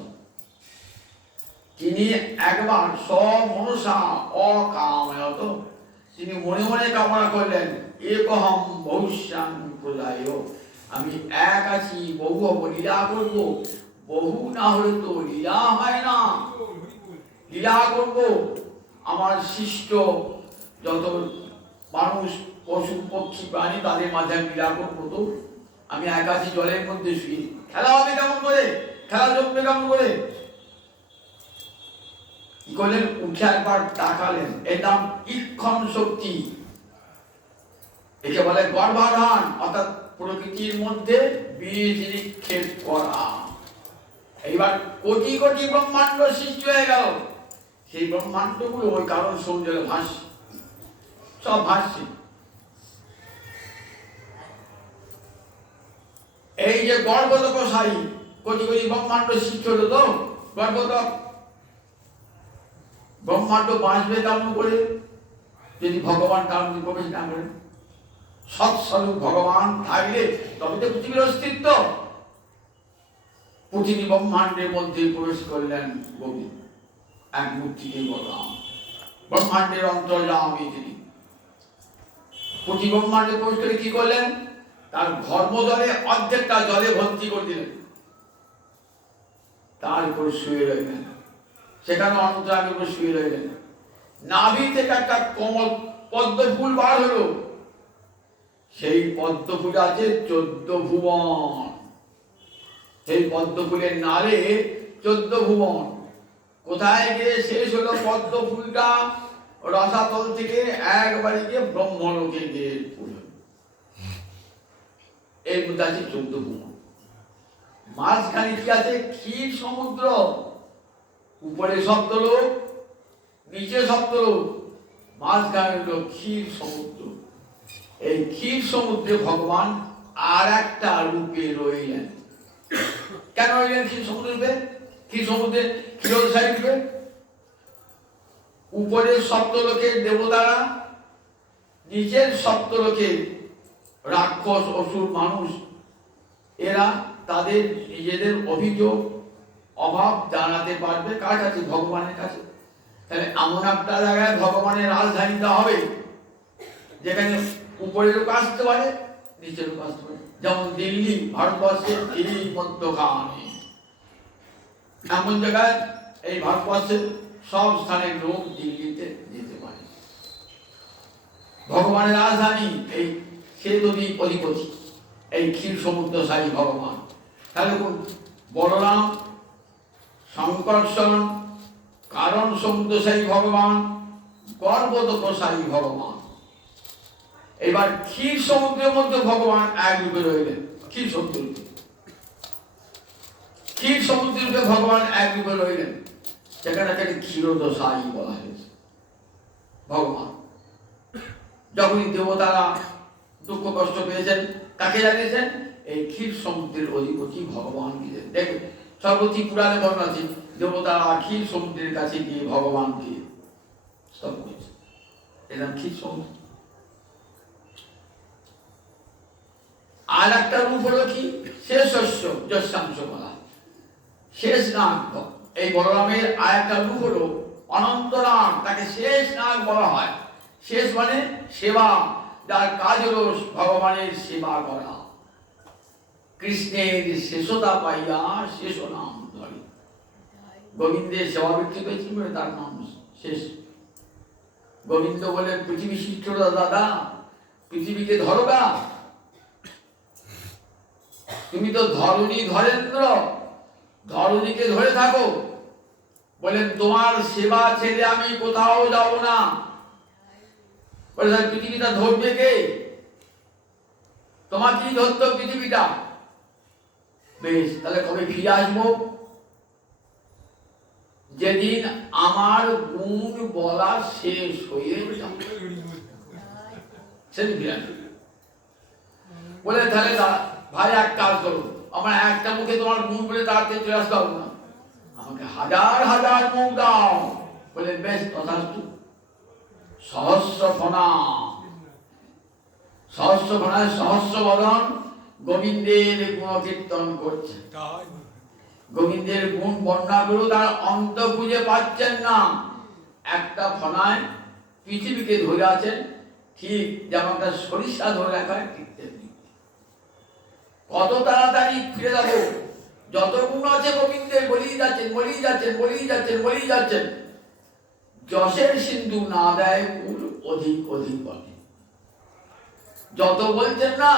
তিনি একবার স্বমনসা অকাময়ত, তিনি মনে মনে কামনা করলেন একহম বহুশ্যাং প্রজায়েয়, আমি এক আছি, বহু হব, লীলা করব। বহু না হলে তো লীলা হয় না। লীলা করব, আমার সৃষ্ট যত মানুষ, পশু, পক্ষী, প্রাণী, তাদের মাঝে আমি লীলা করবো। তো আমি এক আছি জলের মধ্যে শুয়ে, খেলা হবে কেমন করে? খেলা জমবে কেমন করে? কি করলেন? উঠে একবার তাকালেন। এর নাম ইক্ষণ শক্তি। একে বলে গর্ভাধান, অর্থাৎ প্রকৃতির মধ্যে বীজ নিক্ষেপ করা। এইবার কোটি কোটি ব্রহ্মাণ্ড সৃষ্টি হয়ে গেল, সেই ব্রহ্মাণ্ডগুলো ওই কারণ সমুদ্রে ভাসছে, সব ভাসছে। এই যে গর্ভদক সাই কোটি কোটি ব্রহ্মাণ্ড সৃষ্টি হলো, তো গর্ভদক ব্রহ্মাণ্ড বাঁচবে কেমন করে যদি ভগবান তার মধ্যে প্রবেশ না করেন? সৎস্বরূপ ভগবান থাকলে তবে তো পৃথিবীর অস্তিত্ব। পৃথিবী ব্রহ্মাণ্ডের মধ্যে প্রবেশ করলেন গোবিন্দ, এক মূর্তিকে বললাম ব্রহ্মাণ্ডের অন্তর্যামী তিনি। পৃথিবী ব্রহ্মাণ্ডে প্রবেশ করে কি করলেন? তার ধর্মজলে অর্ধেকটা জলে ভর্তি করে দিলেন, তার উপর শুয়ে রইলেন, সেখানে অন্তর্যামীর উপর শুয়ে রইলেন। নাভি থেকে একটা কমল পদ্ম ফুল বার হলো, সেই পদ্ম ফুলে আছে 14 ভুবন। সেই পদ্ম ফুলের নালে 14 ভুবন। কোথায় গিয়ে শেষ হলো পদ্ম ফুলটা? রসাতল থেকে একবারে গিয়ে ব্রহ্মলোকে গিয়ে ফুল। এর মধ্যে আছে 14 ভুবন। মাঝখানে কি আছে? ক্ষীর সমুদ্র। উপরে সপ্তলোক, নিচে সপ্তলোক, মাঝখানে হলো ক্ষীর সমুদ্র। এই ক্ষীর সমুদ্রে ভগবান আর একটা রূপে রইলেন। কেন রইলেন ক্ষীর সমুদ্র রূপে? ক্ষীর সমুদ্রে ক্ষীরসাই রূপে। উপরের সপ্তলোকের দেবতারা, নিচের সপ্তলোকের রাক্ষস অসুর মানুষ, এরা তাদের নিজেদের অভিযোগ অভাব জানাতে পারবে কার কাছে? ভগবানের কাছে। তাহলে এমন একটা জায়গায় ভগবানের রাজধানীটা হবে যেখানে উপরে লোক আসতে পারে, নিচে লোক আসতে পারে। যেমন দিল্লি ভারতবর্ষের এই মধ্যখানে, এমন জায়গায় এই ভারতবর্ষের সব স্থানের লোক দিল্লিতে যেতে পারে। ভগবানের রাজধানী এই সেতবী অধিপতি, এই ক্ষীর সমুদ্র সাই ভগবান। তাহলে বলরাম, সংকর্ষণ, কারণ সমুদ্র সাই ভগবান, গর্ভদক সাই ভগবান। এবার ক্ষীর সমুদ্রের মধ্যে ভগবান এক রূপে রইলেন। ক্ষীর সমুদ্র, ক্ষীর সমুদ্রের রূপে ভগবান এক রূপে রইলেন, যেখানে ক্ষীরোদশাই বলা হয়েছে। ভগবান যখনই দেবতারা দুঃখ কষ্ট পেয়েছেন, কাকে জানিয়েছেন? এই ক্ষীর সমুদ্রের অধিপতি ভগবান গিয়ে। দেখুন সর্বতি পুরাণে বর্ণনা আছে, দেবতারা ক্ষীর সমুদ্রের কাছে গিয়ে ভগবানকে স্তব করেছে। এর ক্ষীর সমুদ্র। আর একটা রূপ হলো কি? শেষ শস্য যশাংশ বলা, শেষ নাগ। এই বলরামের আর একটা রূপ হলো অনন্ত নাগ, তাকে শেষ নাগ বলা হয়। শেষ মানে সেবা, যার কাজ হলো ভগবানের সেবা করা। কৃষ্ণের শেষতা পাইয়া শেষ নাম ধরে। গোবিন্দের সেবা ব্যক্তি পেয়েছিল বলে তার নাম শেষ। গোবিন্দ বলে পৃথিবী সৃষ্টরা দাদা, পৃথিবীকে ধরোগা, তুমি তো ধরণী ধরেন্দ্র, ধরণীকে ধরে থাকো। বলেন তোমার সেবা ছেড়ে আমি কোথাও যাব না। বলে পৃথিবীটা ধরবে কে? তোমাকেই ধরতো পৃথিবীটা। বেশ, তাহলে কবে ফিরে আসবো? যেদিন আমার গুণ বলা শেষ হয়ে যাবে সেদিন ফিরে আসবো। বলে তাহলে ভাই এক কাজ করো, আমার একটা মুখে তোমার মুখ বলে তাড়াতাড়ি চলে আসতে হবে না, আমাকে হাজার হাজার মুখ দাও। বলে বেশ, তথাস্তু। সহস্র ফণা, সহস্র ফণায় সহস্র বদন গোবিন্দের গুণ কীর্তন করছে। গোবিন্দের গুণ বর্ণনা করে তার অন্ত খুঁজে পাচ্ছেন না। একটা ফণায় পৃথিবীকে ধরে আছেন, ঠিক যেমন একটা সরিষা ধরে রাখা হয়, ঠিক তেমনি। কত তাড়াতাড়ি ফিরে যাবো? যত গুণ আছে গোবিন্দের বলেই যাচ্ছেন, বলেই যাচ্ছেন, বলেই যাচ্ছেন, বলেই যাচ্ছেন। যশের সিন্ধু না দেয় কুল অধিক অধিক বলে। যত বলছেন না,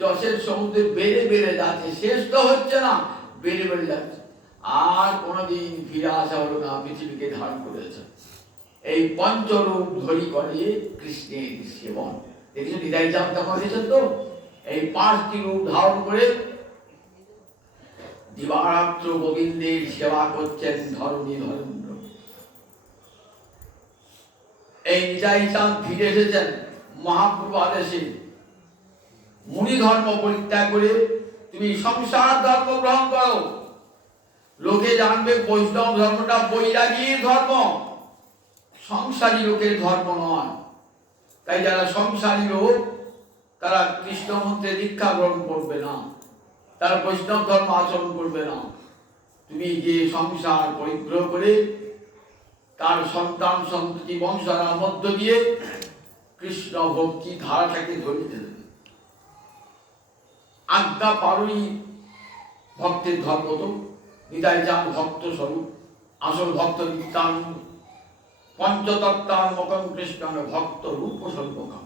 যশের সমুদ্রে বেড়ে বেড়ে যাচ্ছে, শেষ তো হচ্ছে না, বেড়ে বেড়ে যাচ্ছে। আর কোনোদিন ফিরে আসা হলো না, পৃথিবীকে ধারণ করেছে। এই পঞ্চরূপ ধরি করে কৃষ্ণের সেবন। দেখেছো নিতাই চাঁদ তখন এসেছেন তো এই 5টি রূপ ধারণ করে দিবারাত্র গোবিন্দের সেবা করছেন ধরণী ধরেন্দ্র। এই নিতাই চাঁদ ফিরে এসেছেন মহাপ্রভু আদেশে, মুনি ধর্ম পরিত্যাগ করে তুমি সংসার ধর্ম গ্রহণ করো। লোকে জানবে বৈষ্ণব ধর্মটা বৈরাগীর ধর্ম, সংসারী লোকের ধর্ম নয়। তাই যারা সংসারী লোক তারা কৃষ্ণ মন্ত্রে দীক্ষা গ্রহণ করবে না, তারা বৈষ্ণব ধর্ম আচরণ করবে না। তুমি যে সংসার পরিগ্রহ করে তার সন্তান সন্ততি বংশধারার মধ্য দিয়ে কৃষ্ণ ভক্তি ধারাটাকে ধরিয়ে দেবে। আজ্ঞা পালনই ভক্তের ধর্ম। তো নিতাই চাঁদ ভক্ত স্বরূপ, আসল ভক্ত নিত্যানন্দ, পঞ্চতত্ত্বাত্মকং কৃষ্ণ ভক্ত রূপ স্বল্পকাম।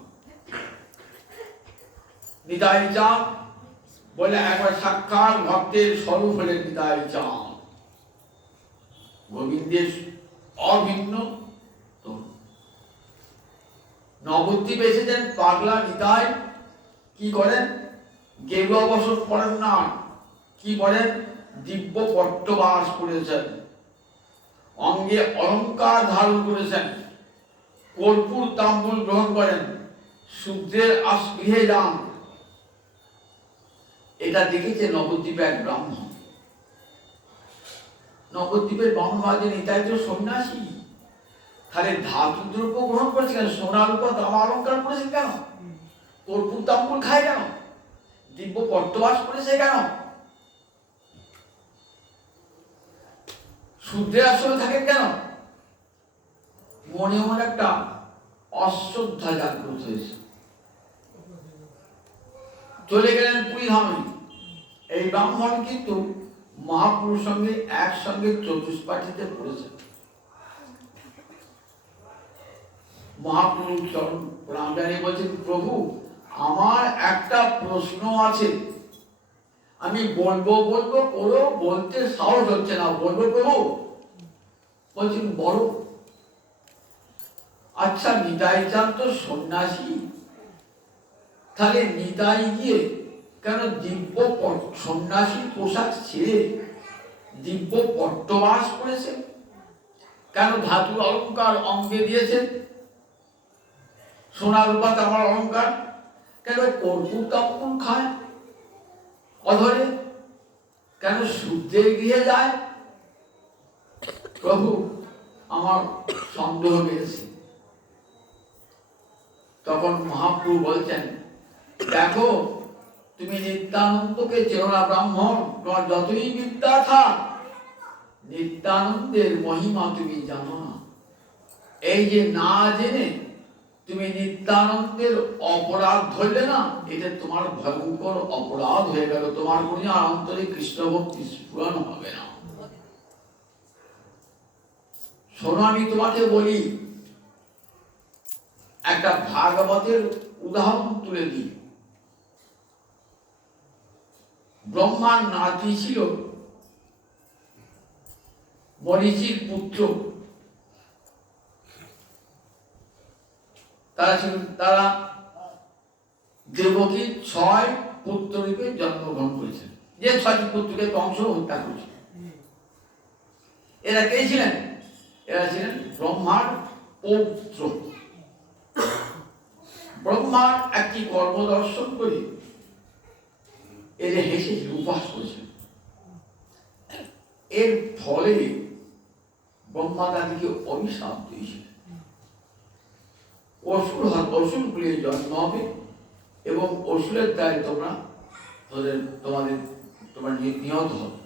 নিতাই চাঁদ বলে একবার সাক্ষাৎ ভক্তের স্বরূপ হলেন নিতাই চাঁদ, গোবিন্দের অভিন্ন। নবদ্বীপ এসেছেন পাগলা নিতাই, কি করেন? গেরুয়া বসন পড়েন না, কি বলেন? দিব্য পট্টবাস করেছেন, অঙ্গে অলঙ্কার ধারণ করেছেন, কর্পূর তাম্বুল গ্রহণ করেন, শূদ্রের গৃহে যান। এটা দেখেছে নবদ্বীপে এক ব্রাহ্মণ। নবদ্বীপের ব্রাহ্মণ নিতাই তো সন্ন্যাসী, তাহলে ধাতু দ্রব্য গ্রহণ করেছে কেন? সোনা রূপা তামা অলঙ্কার করেছে কেন? কর্পূর তাম্বুল খায় কেন? দিব্য পট্টবাস করেছে কেন? শূদ্রের আশ্রমে থাকে কেন? মনে মনে একটা অশ্রদ্ধা জাগ্রত হয়েছে, চলে গেলেন পুরী ধামে। এই ব্রাহ্মণ কিন্তু মহাপুরুষ সঙ্গে একসঙ্গে চতুষ্পাঠীতে পড়েছে। মহাপুরুষ চরণ প্রণাম জানিয়ে বলছেন, প্রভু আমার একটা প্রশ্ন আছে, আমি বলবো বলবো করো, বলতে সাহস হচ্ছে না, বলবো প্রভু। বলছেন বলো। আচ্ছা নিতাই চাঁদ তো সন্ন্যাসী, তাহলে নিতাই গিয়ে কেন দিব্য সন্ন্যাসী পোশাক ছেড়ে দিব্য পট্টবাস করেছেন? কেন ধাতুর অলঙ্কার অঙ্গে দিয়েছেন, সোনা রূপা তামার অলঙ্কার? কেন কর্পূর তাম্বুল খায় অধরে? কেন শূদ্রের গৃহে যায়? প্রভু আমার সন্দেহ বেড়েছে। তখন মহাপ্রভু বলছেন, দেখো তুমি নিত্যানন্দকে চেনো না ব্রাহ্মণ, তোমার যতই বিদ্যা থাক নিত্যানন্দের মহিমা তুমি জানো না। এই যে না জেনে তুমি নিত্যানন্দের অপরাধ ধরলে না, এটা তোমার ভয়ঙ্কর অপরাধ হয়ে গেল, তোমার কোনো অন্তরে কৃষ্ণ ভক্তি স্ফুরণ হবে না। শোনো আমি তোমাকে বলি, একটা ভাগবতের উদাহরণ তুলে দিই। ব্রহ্মার নাতি ছিল মরীচির পুত্র, তারা দেবকীর 6 পুত্র রূপে জন্মগ্রহণ করেছেন, যে 6টি পুত্রকে কংস হত্যা করেছে। এরা কে ছিলেন? এরা ছিলেন ব্রহ্মার পৌত্র। ব্রহ্মার একটি কর্ম দর্শন করে এরা হেসে উপাস করেছেন। এর ফলে ব্রহ্মা তাদেরকে অভিশাপ দিয়েছিলেন, অসুর অসুর কুলে জন্ম হবে এবং অসুরের দায় তোমার নিহত হবে।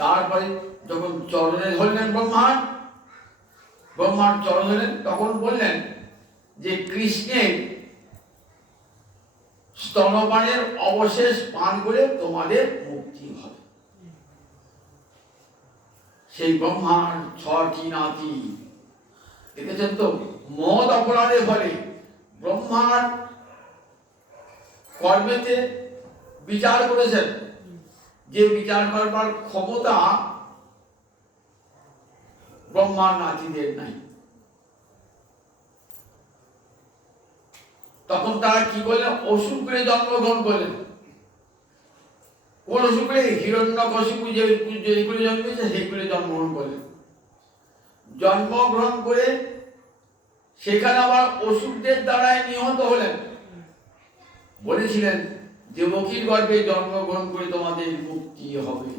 তারপরে যখন চরণে ধরলেন ব্রহ্মার চরণ ধরলেন, তখন বললেন যে কৃষ্ণের স্তনপানের অবশেষ পান করে তোমাদের মুক্তি হবে। সেই ব্রহ্মার 6টি নাতি দেখেছেন তো, মহৎ অপরাধের ফলে ব্রহ্মার কর্মেতে বিচার করেছেন, যে বিচার করবার ক্ষমতা ব্রহ্মার নাতিদের নাই। তখন তারা কি করলেন? অসুর করে জন্মগ্রহণ করলেন। কোন অসুর করে? হিরণ্যকশিপু যেগুলি জন্মেছে সেইগুলি জন্মগ্রহণ করলেন। জন্মগ্রহণ করে সেখানে আবার অসুরদের দ্বারাই নিহত হলেন। বলেছিলেন দেবকীর গর্ভে জন্মগ্রহণ করে তোমাদের মুক্তি হবে।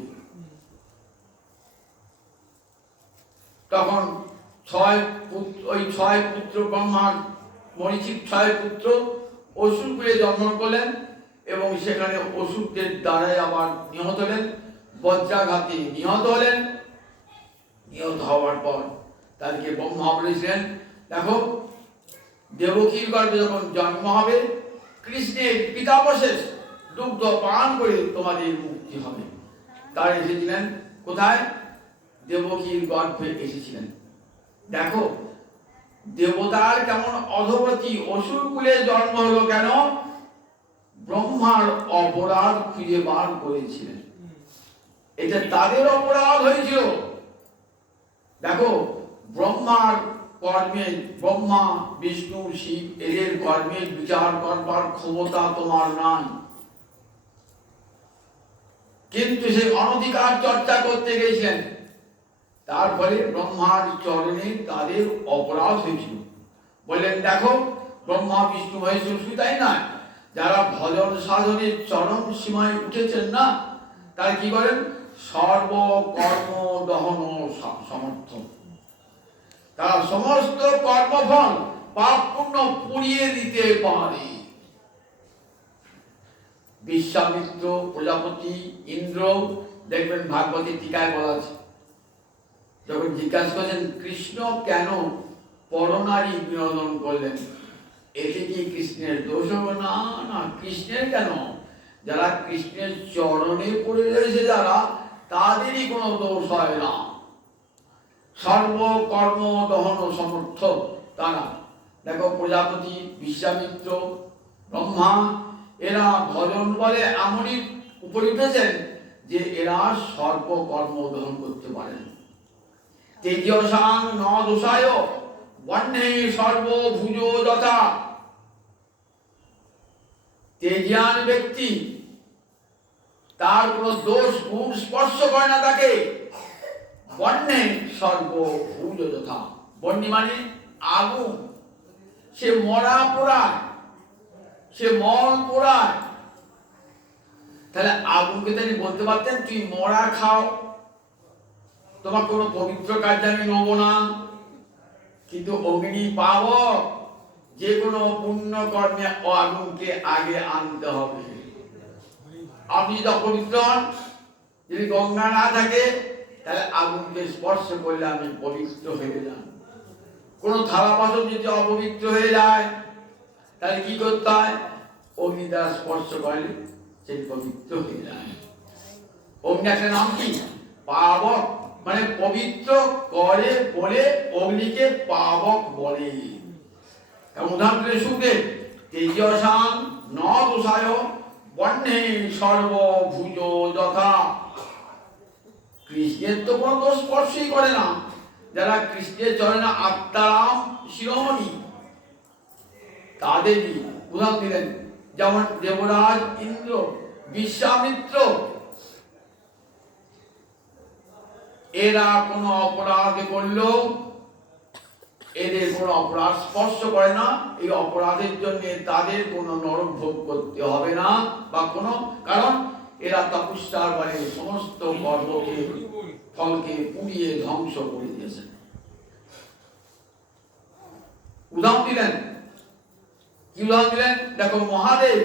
তখন ওই 6 পুত্র ব্রহ্মার মরীচির 6 পুত্র অসুরকুলে জন্ম করলেন এবং সেখানে অসুরদের দ্বারাই আবার নিহত হলেন, বজ্রাঘাতে নিহত হলেন। নিহত হওয়ার পর তাদেরকে ব্রহ্মা বলেছিলেন, দেখো দেবকীর গর্ভে যখন জন্ম হবে কৃষ্ণের পিতাবশেষ দুগ্ধ পান করে তোমাদের মুক্তি হবে। তারা এসেছিলেন কোথায়? দেবকীর গর্ভে এসেছিলেন। দেখো দেবতার কেমন অধোগতি, অসুর কুলে জন্ম হলো কেন? ব্রহ্মার অপরাধ খুঁজে বার করেছিলেন। এটা তাদের অপরাধ হয়েছিল। দেখো ব্রহ্মার কর্মে, ব্রহ্মা বিষ্ণু শিব এদের কর্মে বিচার করবার ক্ষমতা তোমার নাই, কিন্তু সেই অনধিকার চর্চা করতে গেছেন। তার ফলে ব্রহ্মার চরণে তাদের অপরাধ হয়েছিল। বললেন দেখো ব্রহ্মা বিষ্ণু মহেশ্বর শুধু তাই না, যারা ভজন সাধনের চরম সীমায় উঠেছেন না, তারা কি করেন? সর্বকর্ম দহন সমর্থ। তারা সমস্ত কর্মফল পাপ পুণ্য পুড়িয়ে দিতে পারে। বিশ্বামিত্র, প্রজাপতি, ইন্দ্র, দেখবেন ভাগবতী টিকায় বলা আছে, যখন জিজ্ঞাসা করেছেন কৃষ্ণ কেন পরনারী বিনোদন করলেন, এতে কি কৃষ্ণের দোষ হবে? না না, কৃষ্ণের কেন? যারা কৃষ্ণের চরণে পড়ে রয়েছে যারা, তাদেরই কোনো দোষ হয় না। সর্বকর্ম দহন সমর্থ তারা। দেখো প্রজাপতি, বিশ্বামিত্র, ব্রহ্মা এরা ভজন বলে এমনই উপরে উঠেছেন যে এরা সর্বকর্ম দহন করতে পারেন। তেজসাং ন দোষায় বহ্নে সর্বভুজ যথা। তেজিয়ান ব্যক্তি, তার কোনো দোষ গুণ স্পর্শ করে না তাকে। বহ্নে সর্বভুজ যথা, বহ্নি মানে আগুন, সে মরা পোড়ায়, সে মল পোড়ায়। তাহলে আগুনকে তিনি বলতে পারতেন তুই মরা খাও, তোমার কোনো পবিত্র কাজ আমি নেবো না। কিন্তু অগ্নি পাবক, যে কোনো পুণ্য কর্মে আগুনকে আগে আনতে হবে। আপনি যদি অপবিত্র হন, যদি গঙ্গা না থাকে, তাহলে আগুনকে স্পর্শ করলে আমি পবিত্র হয়ে যান। কোনো থালা বাসন যদি অপবিত্র হয়ে যায়, তাহলে কি করতে হয়? অগ্নি দ্বারা স্পর্শ করলে সে পবিত্র হয়ে যায়। অগ্নি একটা নাম কি? পাবক, মানে পবিত্র করে বলে অগ্নিকে পাবক বলে। উদাহরণ দিলে শুনবে, তেজসাং ন দোষায় বহ্নে সর্বভুজ যথা। কৃষ্ণের তো কোনো দোষ স্পর্শই করে না। যারা কৃষ্ণের চরণে আত্মারাম শিরোমণি, তাদেরই উদাহরণ দিলেন। যেমন দেবরাজ ইন্দ্র, বিশ্বামিত্র, এরা কোনো অপরাধ করলেও এদের কোনো অপরাধ স্পর্শ করে না। এই অপরাধের জন্য তাদের কোনো নরক ভোগ করতে হবে না বা কোনো, কারণ এরা তপস্যার বলে সমস্ত কর্মকে, ফলকে পুড়িয়ে ধ্বংস করে দিয়েছে। উদাহরণ দিলেন, কি উদাহরণ দিলেন? দেখো মহাদেব,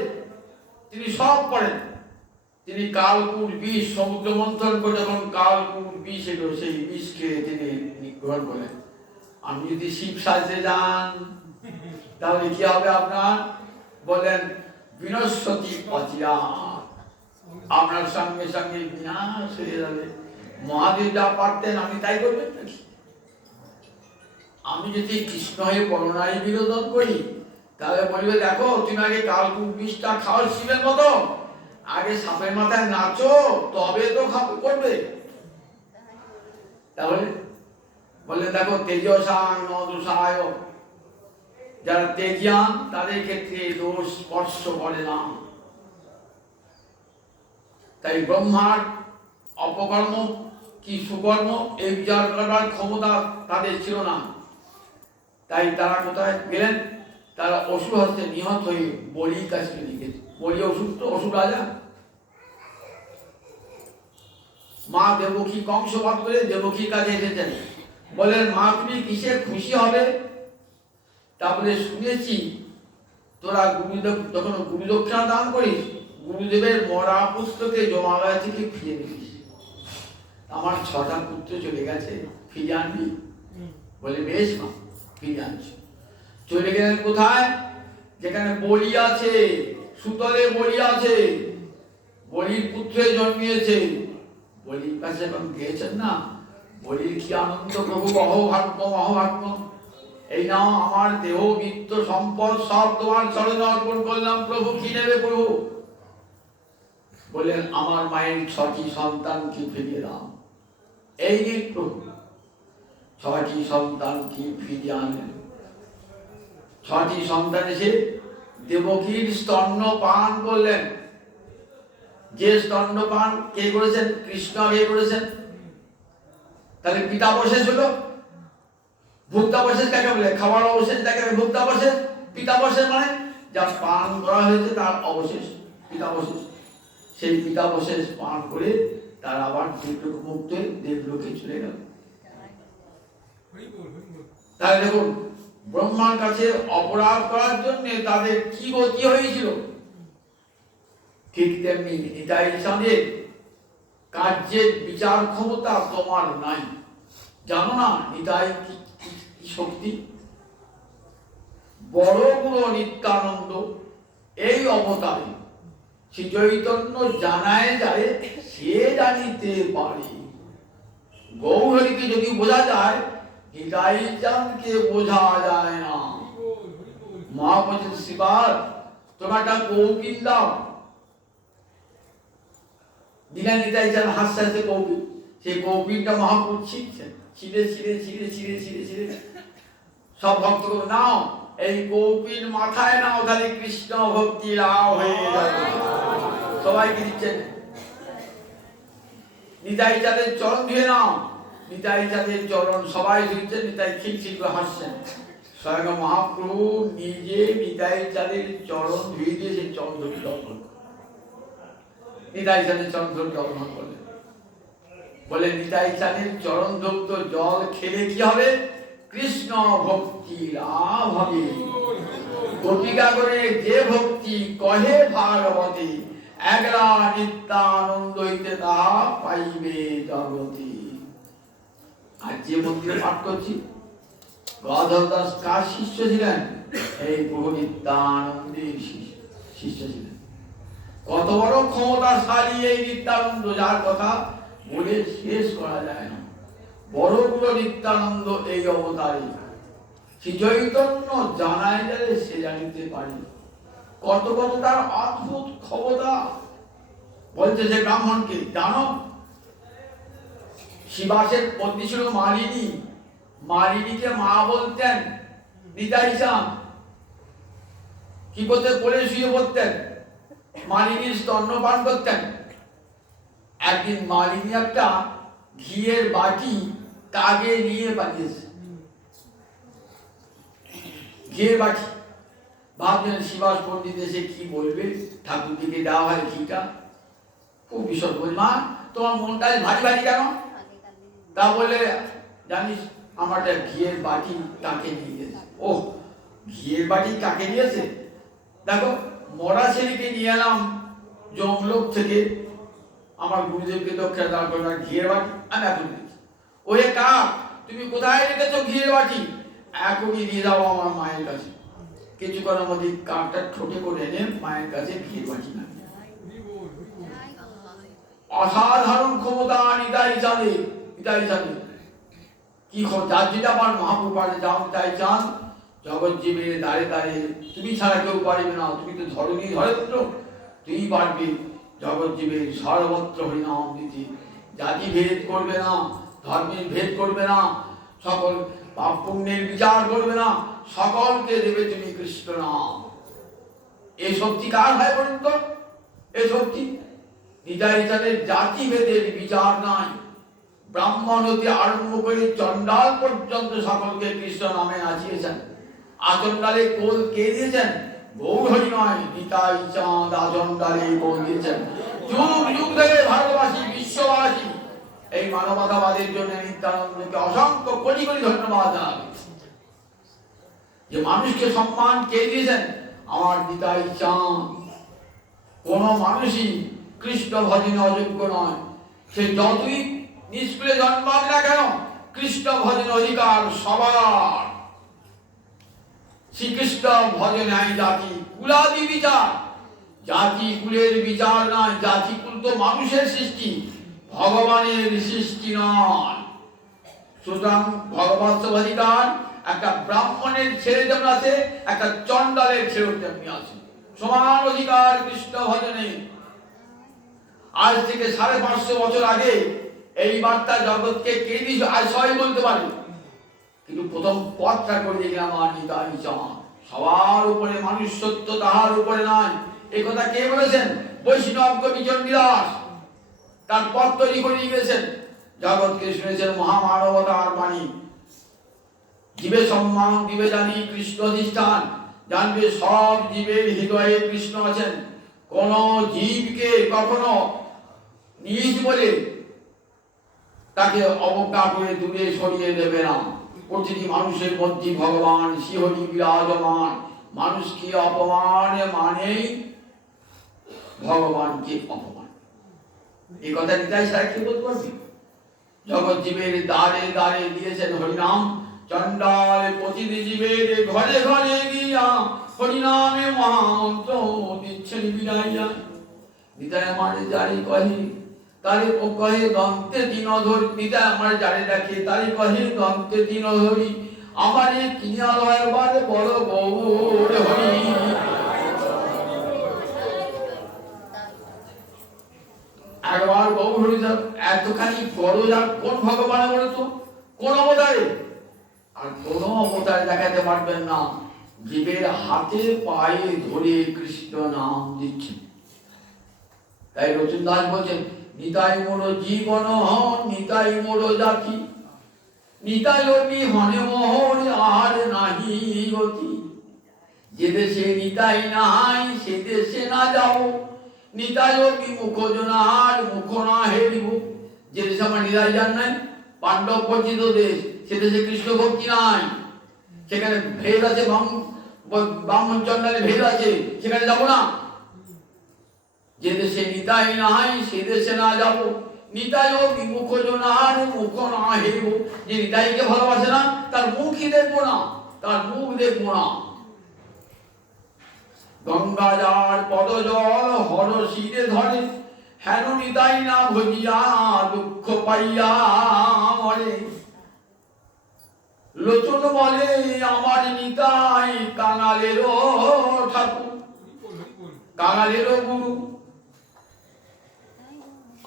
তিনি সব করেন। তিনি কালকুর বিষ সমুদ্র মন্থন করে যখন কালকুর বিষ এলো, সেই বিষকে তিনি গ্রহণ করেন। আপনি যদি শিব সাজতে যান তাহলে কি হবে আপনার? বলেন বিনশ্বতী অচিরা, আপনার সঙ্গে সঙ্গে বিনাশ হয়ে যাবে। মহাদেব যা পারতেন আপনি তাই করবেন নাকি? আমি যদি কৃষ্ণ হয়ে পরনারী বিনোদন করি, তাহলে বলবে দেখো তুমি আগে কালকুর বিষটা খাও শিবের মতো, আগে সাপের মাথায় নাচো, তবে তো করবে। তাহলে বললে দেখো তেজসাং ন দোষায়, যারা তেজিয়ান তাদের ক্ষেত্রে দোষ স্পর্শ করে না। তাই ব্রহ্মার অপকর্ম কি সুকর্ম এই বিচার করার ক্ষমতা তাদের ছিল না। তাই তারা কোথায় গেলেন? তারা অসুর হস্তে নিহত হয়ে বলির কাছে লিখেছে। বলি অসুর তো অসুর রাজা। মা দেবকী কংসবধ করে দেবকীর কাছে এসেছেন, বলেন মা তুমি কিসে খুশি হবে? তারপরে শুনেছি তোরা গুরুদেব যখন গুরুদক্ষিণা দান করিস, গুরুদেবের মরা পুত্রকে জমালয় থেকে ফিরে নিস। আমার 6টা পুত্র চলে গেছে, ফিরে আনবি? বলে বেশ মা, ফিরে আনছি। চলে গেলেন কোথায়? যেখানে বলি আছে, সুতলে বলি আছে, বলির পুত্রে জন্মিয়েছে। বলির কাছে যখন গিয়েছেন না, বলির কি আনন্দ, প্রভু অহভাগ্য অহভাগ্য, এই নাও আমার দেহ বিত্ত সম্পদ সব তোমার চরণে অর্পণ করলাম, প্রভু কি নেবে প্রভু? বললেন আমার মায়ের 6টি সন্তানকে ফিরিয়ে দাও। এই নিয়ে প্রভু 6টি সন্তানকে ফিরিয়ে আনলেন। 6টি সন্তান এসে দেবকীর স্তন্য পান করলেন। যে স্তন্য পান কে করেছেন? কৃষ্ণ আগে করেছেন। তাহলে পিতাবশেষ হলো। ভুক্তাবশেষ কাকে বলে? খাবার অবশেষ তাকে ভুক্তাবশেষ। পিতাবশেষ মানে যা পান করা হয়েছে তার অবশেষ, পিতাবশেষ। সেই পিতাবশেষ পান করে তার আবার দেবলোক মুক্ত হয়ে দেবলোকে চলে গেল। তাহলে দেখুন, ব্রহ্মার কাছে অপরাধ করার জন্য তাদের কি গতি হয়েছিল, ঠিক তেমনি নিতাই চাঁদের কার্যের বিচার ক্ষমতা তোমার নাই। জানো না নিতাই কি শক্তি? বড় গুরু নিত্যানন্দ এই অবতারে শ্রী চৈতন্য জানায় যায়, সে জানিতে পারে। গৌহরিকে যদি বোঝা যায়, নিতাই চাঁদকে বোঝা যায় না। মা বলছেন শিবার তোমার একটা কৌপিন দাও। দিনা নিতাই চাঁদ হাসতে হাসতে কৌপিন, সেই কৌপিনটা মহাপুর ছিঁড়ছেন, ছিঁড়ে ছিঁড়ে ছিঁড়ে ছিঁড়ে ছিঁড়ে ছিঁড়ে সব ভক্ত নাও এই কৌপিন মাথায় নাও, তাহলে কৃষ্ণ ভক্তি লাভ হয়ে যাবে। সবাইকে দিচ্ছেন। নিতাই চাঁদের চরণ ধুয়ে নাও, নিতাই চাঁদের চরণ সবাই ধুচ্ছেন, নিতাই খিলখিল করে হাসছেন। স্বয়ং মহাপ্রভু নিজে নিতাই চাঁদের চরণ ধুয়ে দিয়ে সেই চরণ ধরে দর্শন, নিতাই চাঁদের চরণ ধরে দর্শন করলেন। বলে নিতাই চাঁদের চরণ ধৌত জল খেলে কি হবে? কৃষ্ণ ভক্তি লাভ হবে। গোপিকা করে যে ভক্তি কহে ভাগবতী, একলা নিত্যানন্দ হইতে তাহা পাইবে জগতি। আর যে মন্দিরে পাঠ করছি, গদাধর দাস কার শিষ্য ছিলেন? এই প্রভু নিত্যানন্দের শিষ্য ছিলেন। কত বড় ক্ষমতাশালী এই নিত্যানন্দ, যার কথা বলে শেষ করা যায় না। বড় গুরু নিত্যানন্দ এই অবতারে শ্রী চৈতন্য জানায় গেলে সে জানিতে পারে। কত কত তার অদ্ভুত ক্ষমতা। বলছে যে ব্রাহ্মণকে, জানো শিবাসের পত্নী ছিল মালিনী, মালিনীকে মা বলতেন নিতাই চাঁদ। কি করতে? কোলে শুয়ে পড়তেন, মালিনীর স্তন্যপান করতেন। একদিন মালিনী একটা ঘিয়ের বাটি কাগে নিয়ে পাঠিয়েছে, ঘিয়ের বাটি। ভাবছেন শিবাস পণ্ডিত এসে কি বলবে, ঠাকুর দিকে দেওয়া হয় ঘিটা, খুব বিশদ বল, মা তোমার মনটা ভারী ভারী কেন? তা বলে জানিস আমার একটা ঘিয়ের বাটি তাকে নিয়ে গেছে। ও ঘিয়ের বাটি কাকে নিয়েছে? দেখো মরা ছেলেকে নিয়ে এলাম জঙ্গলোক থেকে, আমার গুরুদেবকে দক্ষিণা দান করলাম, ঘিয়ের বাটি আমি এখন দিয়েছি। ওরে কাক, তুমি কোথায় রেখেছো ঘিয়ের বাটি? এখনই দিয়ে যাও আমার মায়ের কাছে। কিছুক্ষণের মধ্যে কাকটা ঠোঁটে করে এনে মায়ের কাছে ঘিয়ের বাটি না। অসাধারণ ক্ষমতা নিতাই চাঁদে, নিতাই চাঁদে কি যার যেটা পার মহাপ্রভু পারে, যাও নিতাই চাঁদ জগৎ জীবের দাঁড়ে দাঁড়ে, তুমি ছাড়া কেউ পারবে না, তুমি তো ধরণী ধরেত্র, তুই পারবি জগৎ জীবের সর্বত্র হরিনাম দিতে। জাতি ভেদ করবে না, ধর্মের ভেদ করবে না, সকল পাপ পুণ্যের বিচার করবে না, সকলকে দেবে তুমি কৃষ্ণ নাম। এই শক্তি কার হয় বলুন তো? এই শক্তি নিতাই চাঁদের জাতি ভেদের বিচার নাই, ব্রাহ্মণ হতে আরম্ভ করে চণ্ডাল পর্যন্ত সকলকে কৃষ্ণ নামে নাচিয়েছেন। আচণ্ডালে কোল কে দিয়েছেন? গৌরহরি নয়, নিতাই চাঁদ আচণ্ডালে কোল দিয়েছেন। যুগ যুগ ধরে ভারতবাসী, বিশ্ববাসী এই মানবতাবাদের জন্য নিত্যানন্দকে অসংখ্য কোটি কোটি ধন্যবাদ জানাবে। যে মানুষকে সম্মান কে দিয়েছেন? আমার নিতাই চাঁদ। কোন মানুষই কৃষ্ণ ভজনে অযোগ্য নয়, সে যতই নিষ্কুলে জন্মাক না কেন, কৃষ্ণ ভজনে অধিকার সবার। শ্রীকৃষ্ণ ভজনে আই জাতি কুলাদি বিচার, জাতি কুলের বিচার নয়। জাতি কুল তো মানুষের সৃষ্টি, ভগবানের সৃষ্টি নয়। সুতরাং ভগবৎ অধিকার একটা ব্রাহ্মণের ছেলে যেমন আছে, একটা চণ্ডালের ছেলে তেমনি আছে। সমান অধিকার কৃষ্ণ ভজনে। আজ থেকে 550 বছর আগে এই বার্তা জগৎকে কে দিয়েছে আজ সবাই বলতে পারে, কিন্তু প্রথম পথটা করে দিলেন আমার নিতাই চাঁদ। সবার উপরে মানুষ সত্য, তাহার উপরে নয়। এই কথা কে বলেছেন? বৈষ্ণব কবি চণ্ডীদাস তার পথ তৈরি করে গিয়েছেন। জগৎকে শুনেছেন মহামানবতার বাণী। জীবে সম্মান দিবে জানি কৃষ্ণ অধিষ্ঠান, জানবে সব জীবের হৃদয়ে কৃষ্ণ আছেন। কোন জীবকে কখনো নিজ বলে তাকে অবজ্ঞা করে দূরে সরিয়ে দেবে না। প্রতিটি মানুষের মধ্যে ভগবান শ্রীহরি বিরাজমান। মানুষকে অপমান মানেই ভগবানকে অপমান। এই কথা নিতাই সাহেব কি বলতে পারবে? জগৎ জীবের দ্বারে দ্বারে দিয়েছেন হরিনাম। চণ্ডাল প্রতিটি জীবের ঘরে ঘরে গিয়া হরিনামে মহামন্ত্র দিচ্ছেন বিনাইয়া। নিতাই আমার যারে কহে তারে ও কহে দন্তে তিন ধরি। নিতাই আমার যারে ডাকে তারে কহে দন্তে তিন ধরি। আমারে কিনিয়া লয়বার বড় গৌর হরি। একবার গৌর হরি এতখানি বড় যার কোন ভগবান বলতো? কোন অবতারে? আর কোন অবতারে দেখাতে পারবেন না জীবের হাতে পায়ে ধরে কৃষ্ণ নাম দিচ্ছেন। তাই রচন দাস বলছেন, নিতাই মোর জীবন হন, নিতাই মোর জাতি, নিতাই অতি হনে মোহর আর নাহি গতি। যে দেশে নিতাই নাই সে দেশে না যাও, নিতাই অতি মুখ জনার মুখ না হেরিব। যে দেশে আমার নিতাই যান নাই, পাণ্ডব পরিচিত দেশ, সে দেশে কৃষ্ণ ভক্তি নাই। সেখানে ভেদ আছে, ব্রাহ্মণ চণ্ডালে ভেদ আছে, সেখানে যাবো না। যে দেশে নিতাই নাই সে দেশে না যাব, নিতাই বিমুখ জনার মুখ না হেরিব। যে নিতাইকে ভালোবাসে না তার মুখই দেখবো না, তার মুখ দেখবো না। গঙ্গা যার পদজল হর শিরে ধরে, হেন নিতাই না ভজিয়া দুঃখ পাইয়া মরে। লোচন বলে আমার নিতাই কাঙালেরও ঠাকুর, কাঙালেরও গুরু।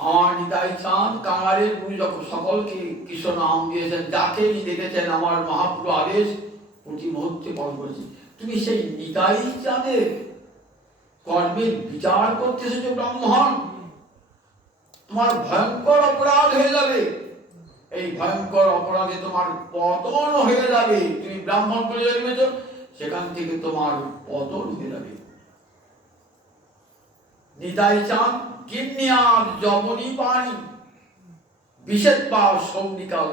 আমার নিতাই চাঁদ কাঙালের গুরু। যখন সকলকে কৃষ্ণ নাম দিয়েছেন, যাকেই দেখেছেন আমার মহাপ্রভু আদেশ প্রতি মুহূর্তে পালন করেছে। তুমি সেই নিতাই চাঁদের কর্মের বিচার করতে এসেছো ব্রাহ্মণ, তোমার ভয়ঙ্কর অপরাধ হয়ে যাবে। এই ভয়ঙ্কর অপরাধে তোমার পতন হয়ে যাবে। তুমি ব্রাহ্মণ বলে জন্মেছ, সেখান থেকে তোমার পতন হয়ে যাবে। নিতাই চাঁদ কিন্নিয়ার যমনী পানি বিষেদ পা সন্ধিকাল।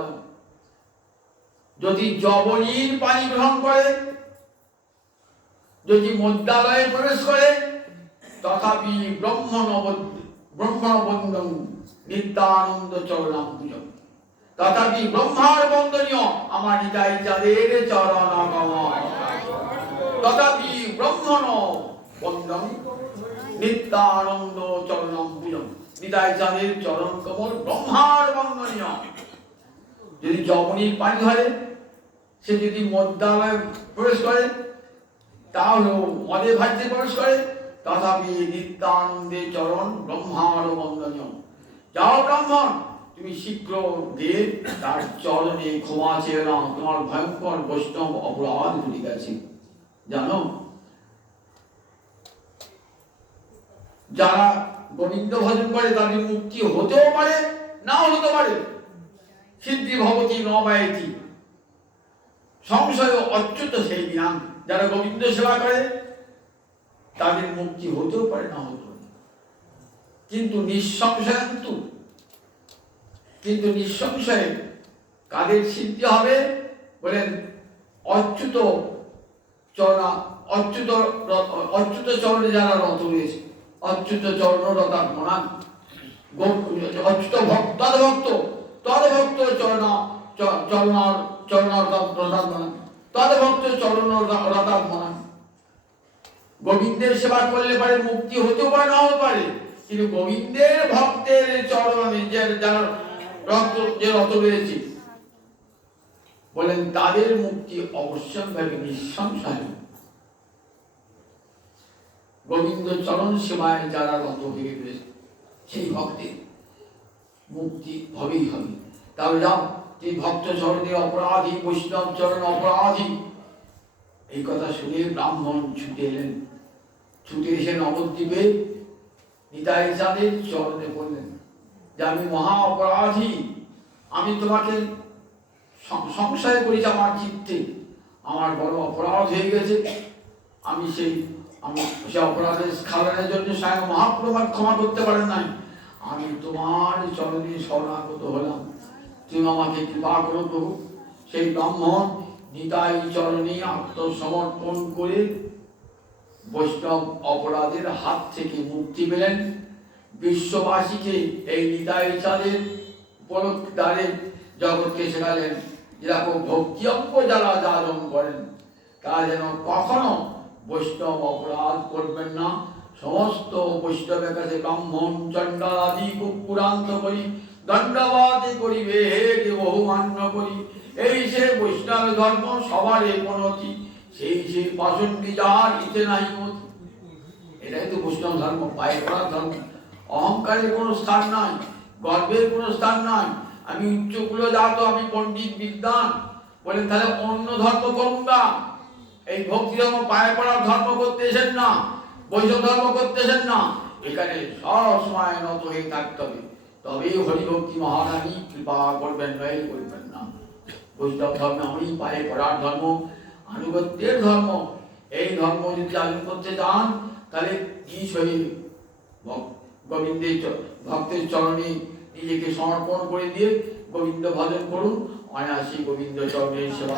যদি যবনীর পানি গ্রহণ করে, যদি মধ্যালয়ে প্রবেশ করে, তথাপি ব্রহ্মণবন্দন নিত্যানন্দ চরণাম পূজন। তথাপি ব্রহ্মার বন্দনীয় আমার নিতাই চাঁদের চরণ কমল। তথাপি ব্রহ্মণ বন্দন নিত্যানন্দ চরণাম পূজন। নিতাই চাঁদের চরণ কমল ব্রহ্মার বন্দনীয়। যদি যমনীর পানি ধরে, সে যদি মধ্যালয়ে প্রবেশ করে, তাহলেও মদে ভাজ্যে প্রবেশ করে, তথাপি নিত্যানন্দে চরণ ব্রহ্মার বন্দনীয়। যাও ব্রাহ্মণ, তুমি শীঘ্র গিয়ে তার চরণে ক্ষমা চেয়ে নাও, তোমার ভয়ঙ্কর বৈষ্ণব অপরাধ ঘটে গেছে। জানো, যারা গোবিন্দ ভজন করে তাদের মুক্তি হতেও পারে, নাও হতে পারে। সিদ্ধি ভবতী নবায়তি, সংশয় অচ্যুত সেই বিধান। যারা গোবিন্দ সেবা করে তাদের মুক্তি হতেও পারে, না হতে পারে। কিন্তু নিঃসংশয়ে কাদের সিদ্ধি হবে বলেন? অচ্যুত চরণে যারা রত রয়েছে, অচ্যুত চরণ রতাত্মনা, অচ্যুত তদভক্ত রতাত্মনা। গোবিন্দের সেবা করলে পারে মুক্তি হতেও পারে, না হতে পারে। কিন্তু গোবিন্দের ভক্তের চরণে যারা রত রয়েছে বলেন তাদের মুক্তি অবশ্যম্ভাবী, নিঃসংশয়। গোবিন্দ চরণ সেবায় যারা রত হয়ে রয়েছে সেই ভক্তের মুক্তি হবেই হবে। তাহলে যাও, এই ভক্ত চরণে অপরাধী, বৈষ্ণব চরণ অপরাধী। এই কথা শুনে ব্রাহ্মণ ছুটে এলেন। ছুটে এসে নবদ্বীপে নিতাই চাঁদের চরণে বললেন যে আমি মহা অপরাধী, আমি তোমাকে সংশয় করেছি আমার চিত্তে, আমার বড় অপরাধ হয়ে গেছে। আমি সেই অপরাধের স্খলনের জন্য স্বয়ং মহাপ্রভু ক্ষমা করতে পারেন নাই। আমি তোমার চরণে শরণাগত হলাম, তুমি আমাকে কৃপা করো প্রভু। সেই ব্রাহ্মণ নিতাই চরণে আত্মসমর্পণ করে বৈষ্ণব অপরাধের হাত থেকে মুক্তি পেলেন। বিশ্ববাসীকে এই নিতাই চাঁদের উপলক্ষ দ্বারে জগৎকে শেখালেন যেরকম ভক্তি অঙ্গ যারা যাজন করেন তারা যেন কখনো বৈষ্ণব অপরাধ করবেন না। সমস্ত বৈষ্ণবের কাছে ব্রাহ্মণ চণ্ডাল আদি কুকুরান্ত করি, দণ্ডবাদ করিবে হে বহুমান্য করি। এই সে বৈষ্ণব ধর্ম, সবার পনতি, সেই সে পাষণ্ডী যার ইতে নাই মতি। এটাই তো বৈষ্ণব ধর্ম, পায়ে পড়ার ধর্ম। অহংকারের কোনো স্থান নাই, গর্বের কোনো স্থান নাই। আমি উচ্চ কুলজাত, আমি পণ্ডিত বিদ্বান বলেন, তাহলে অন্য ধর্ম করুন না। এই ভক্তি ধর্ম, পায়ে পড়ার ধর্ম করতে এসেন না, বৈষ্ণব ধর্ম করতে এসেন না। এখানে সব সময় নত হয়ে থাকতে হবে, তবেই হরিভক্তি মহারানী কৃপা করবেন, নয় করবেন না। বৈষ্ণব ধর্ম আমি পায়ে পড়ার ধর্ম, আনুগত্যের ধর্ম। এই ধর্ম যদি চালু করতে চান তাহলে কি শরীর গোবিন্দের ভক্তের চরণে নিজেকে সমর্পণ করে দিয়ে গোবিন্দ ভজন করুন, অনায়াসী গোবিন্দ চরণের সেবা।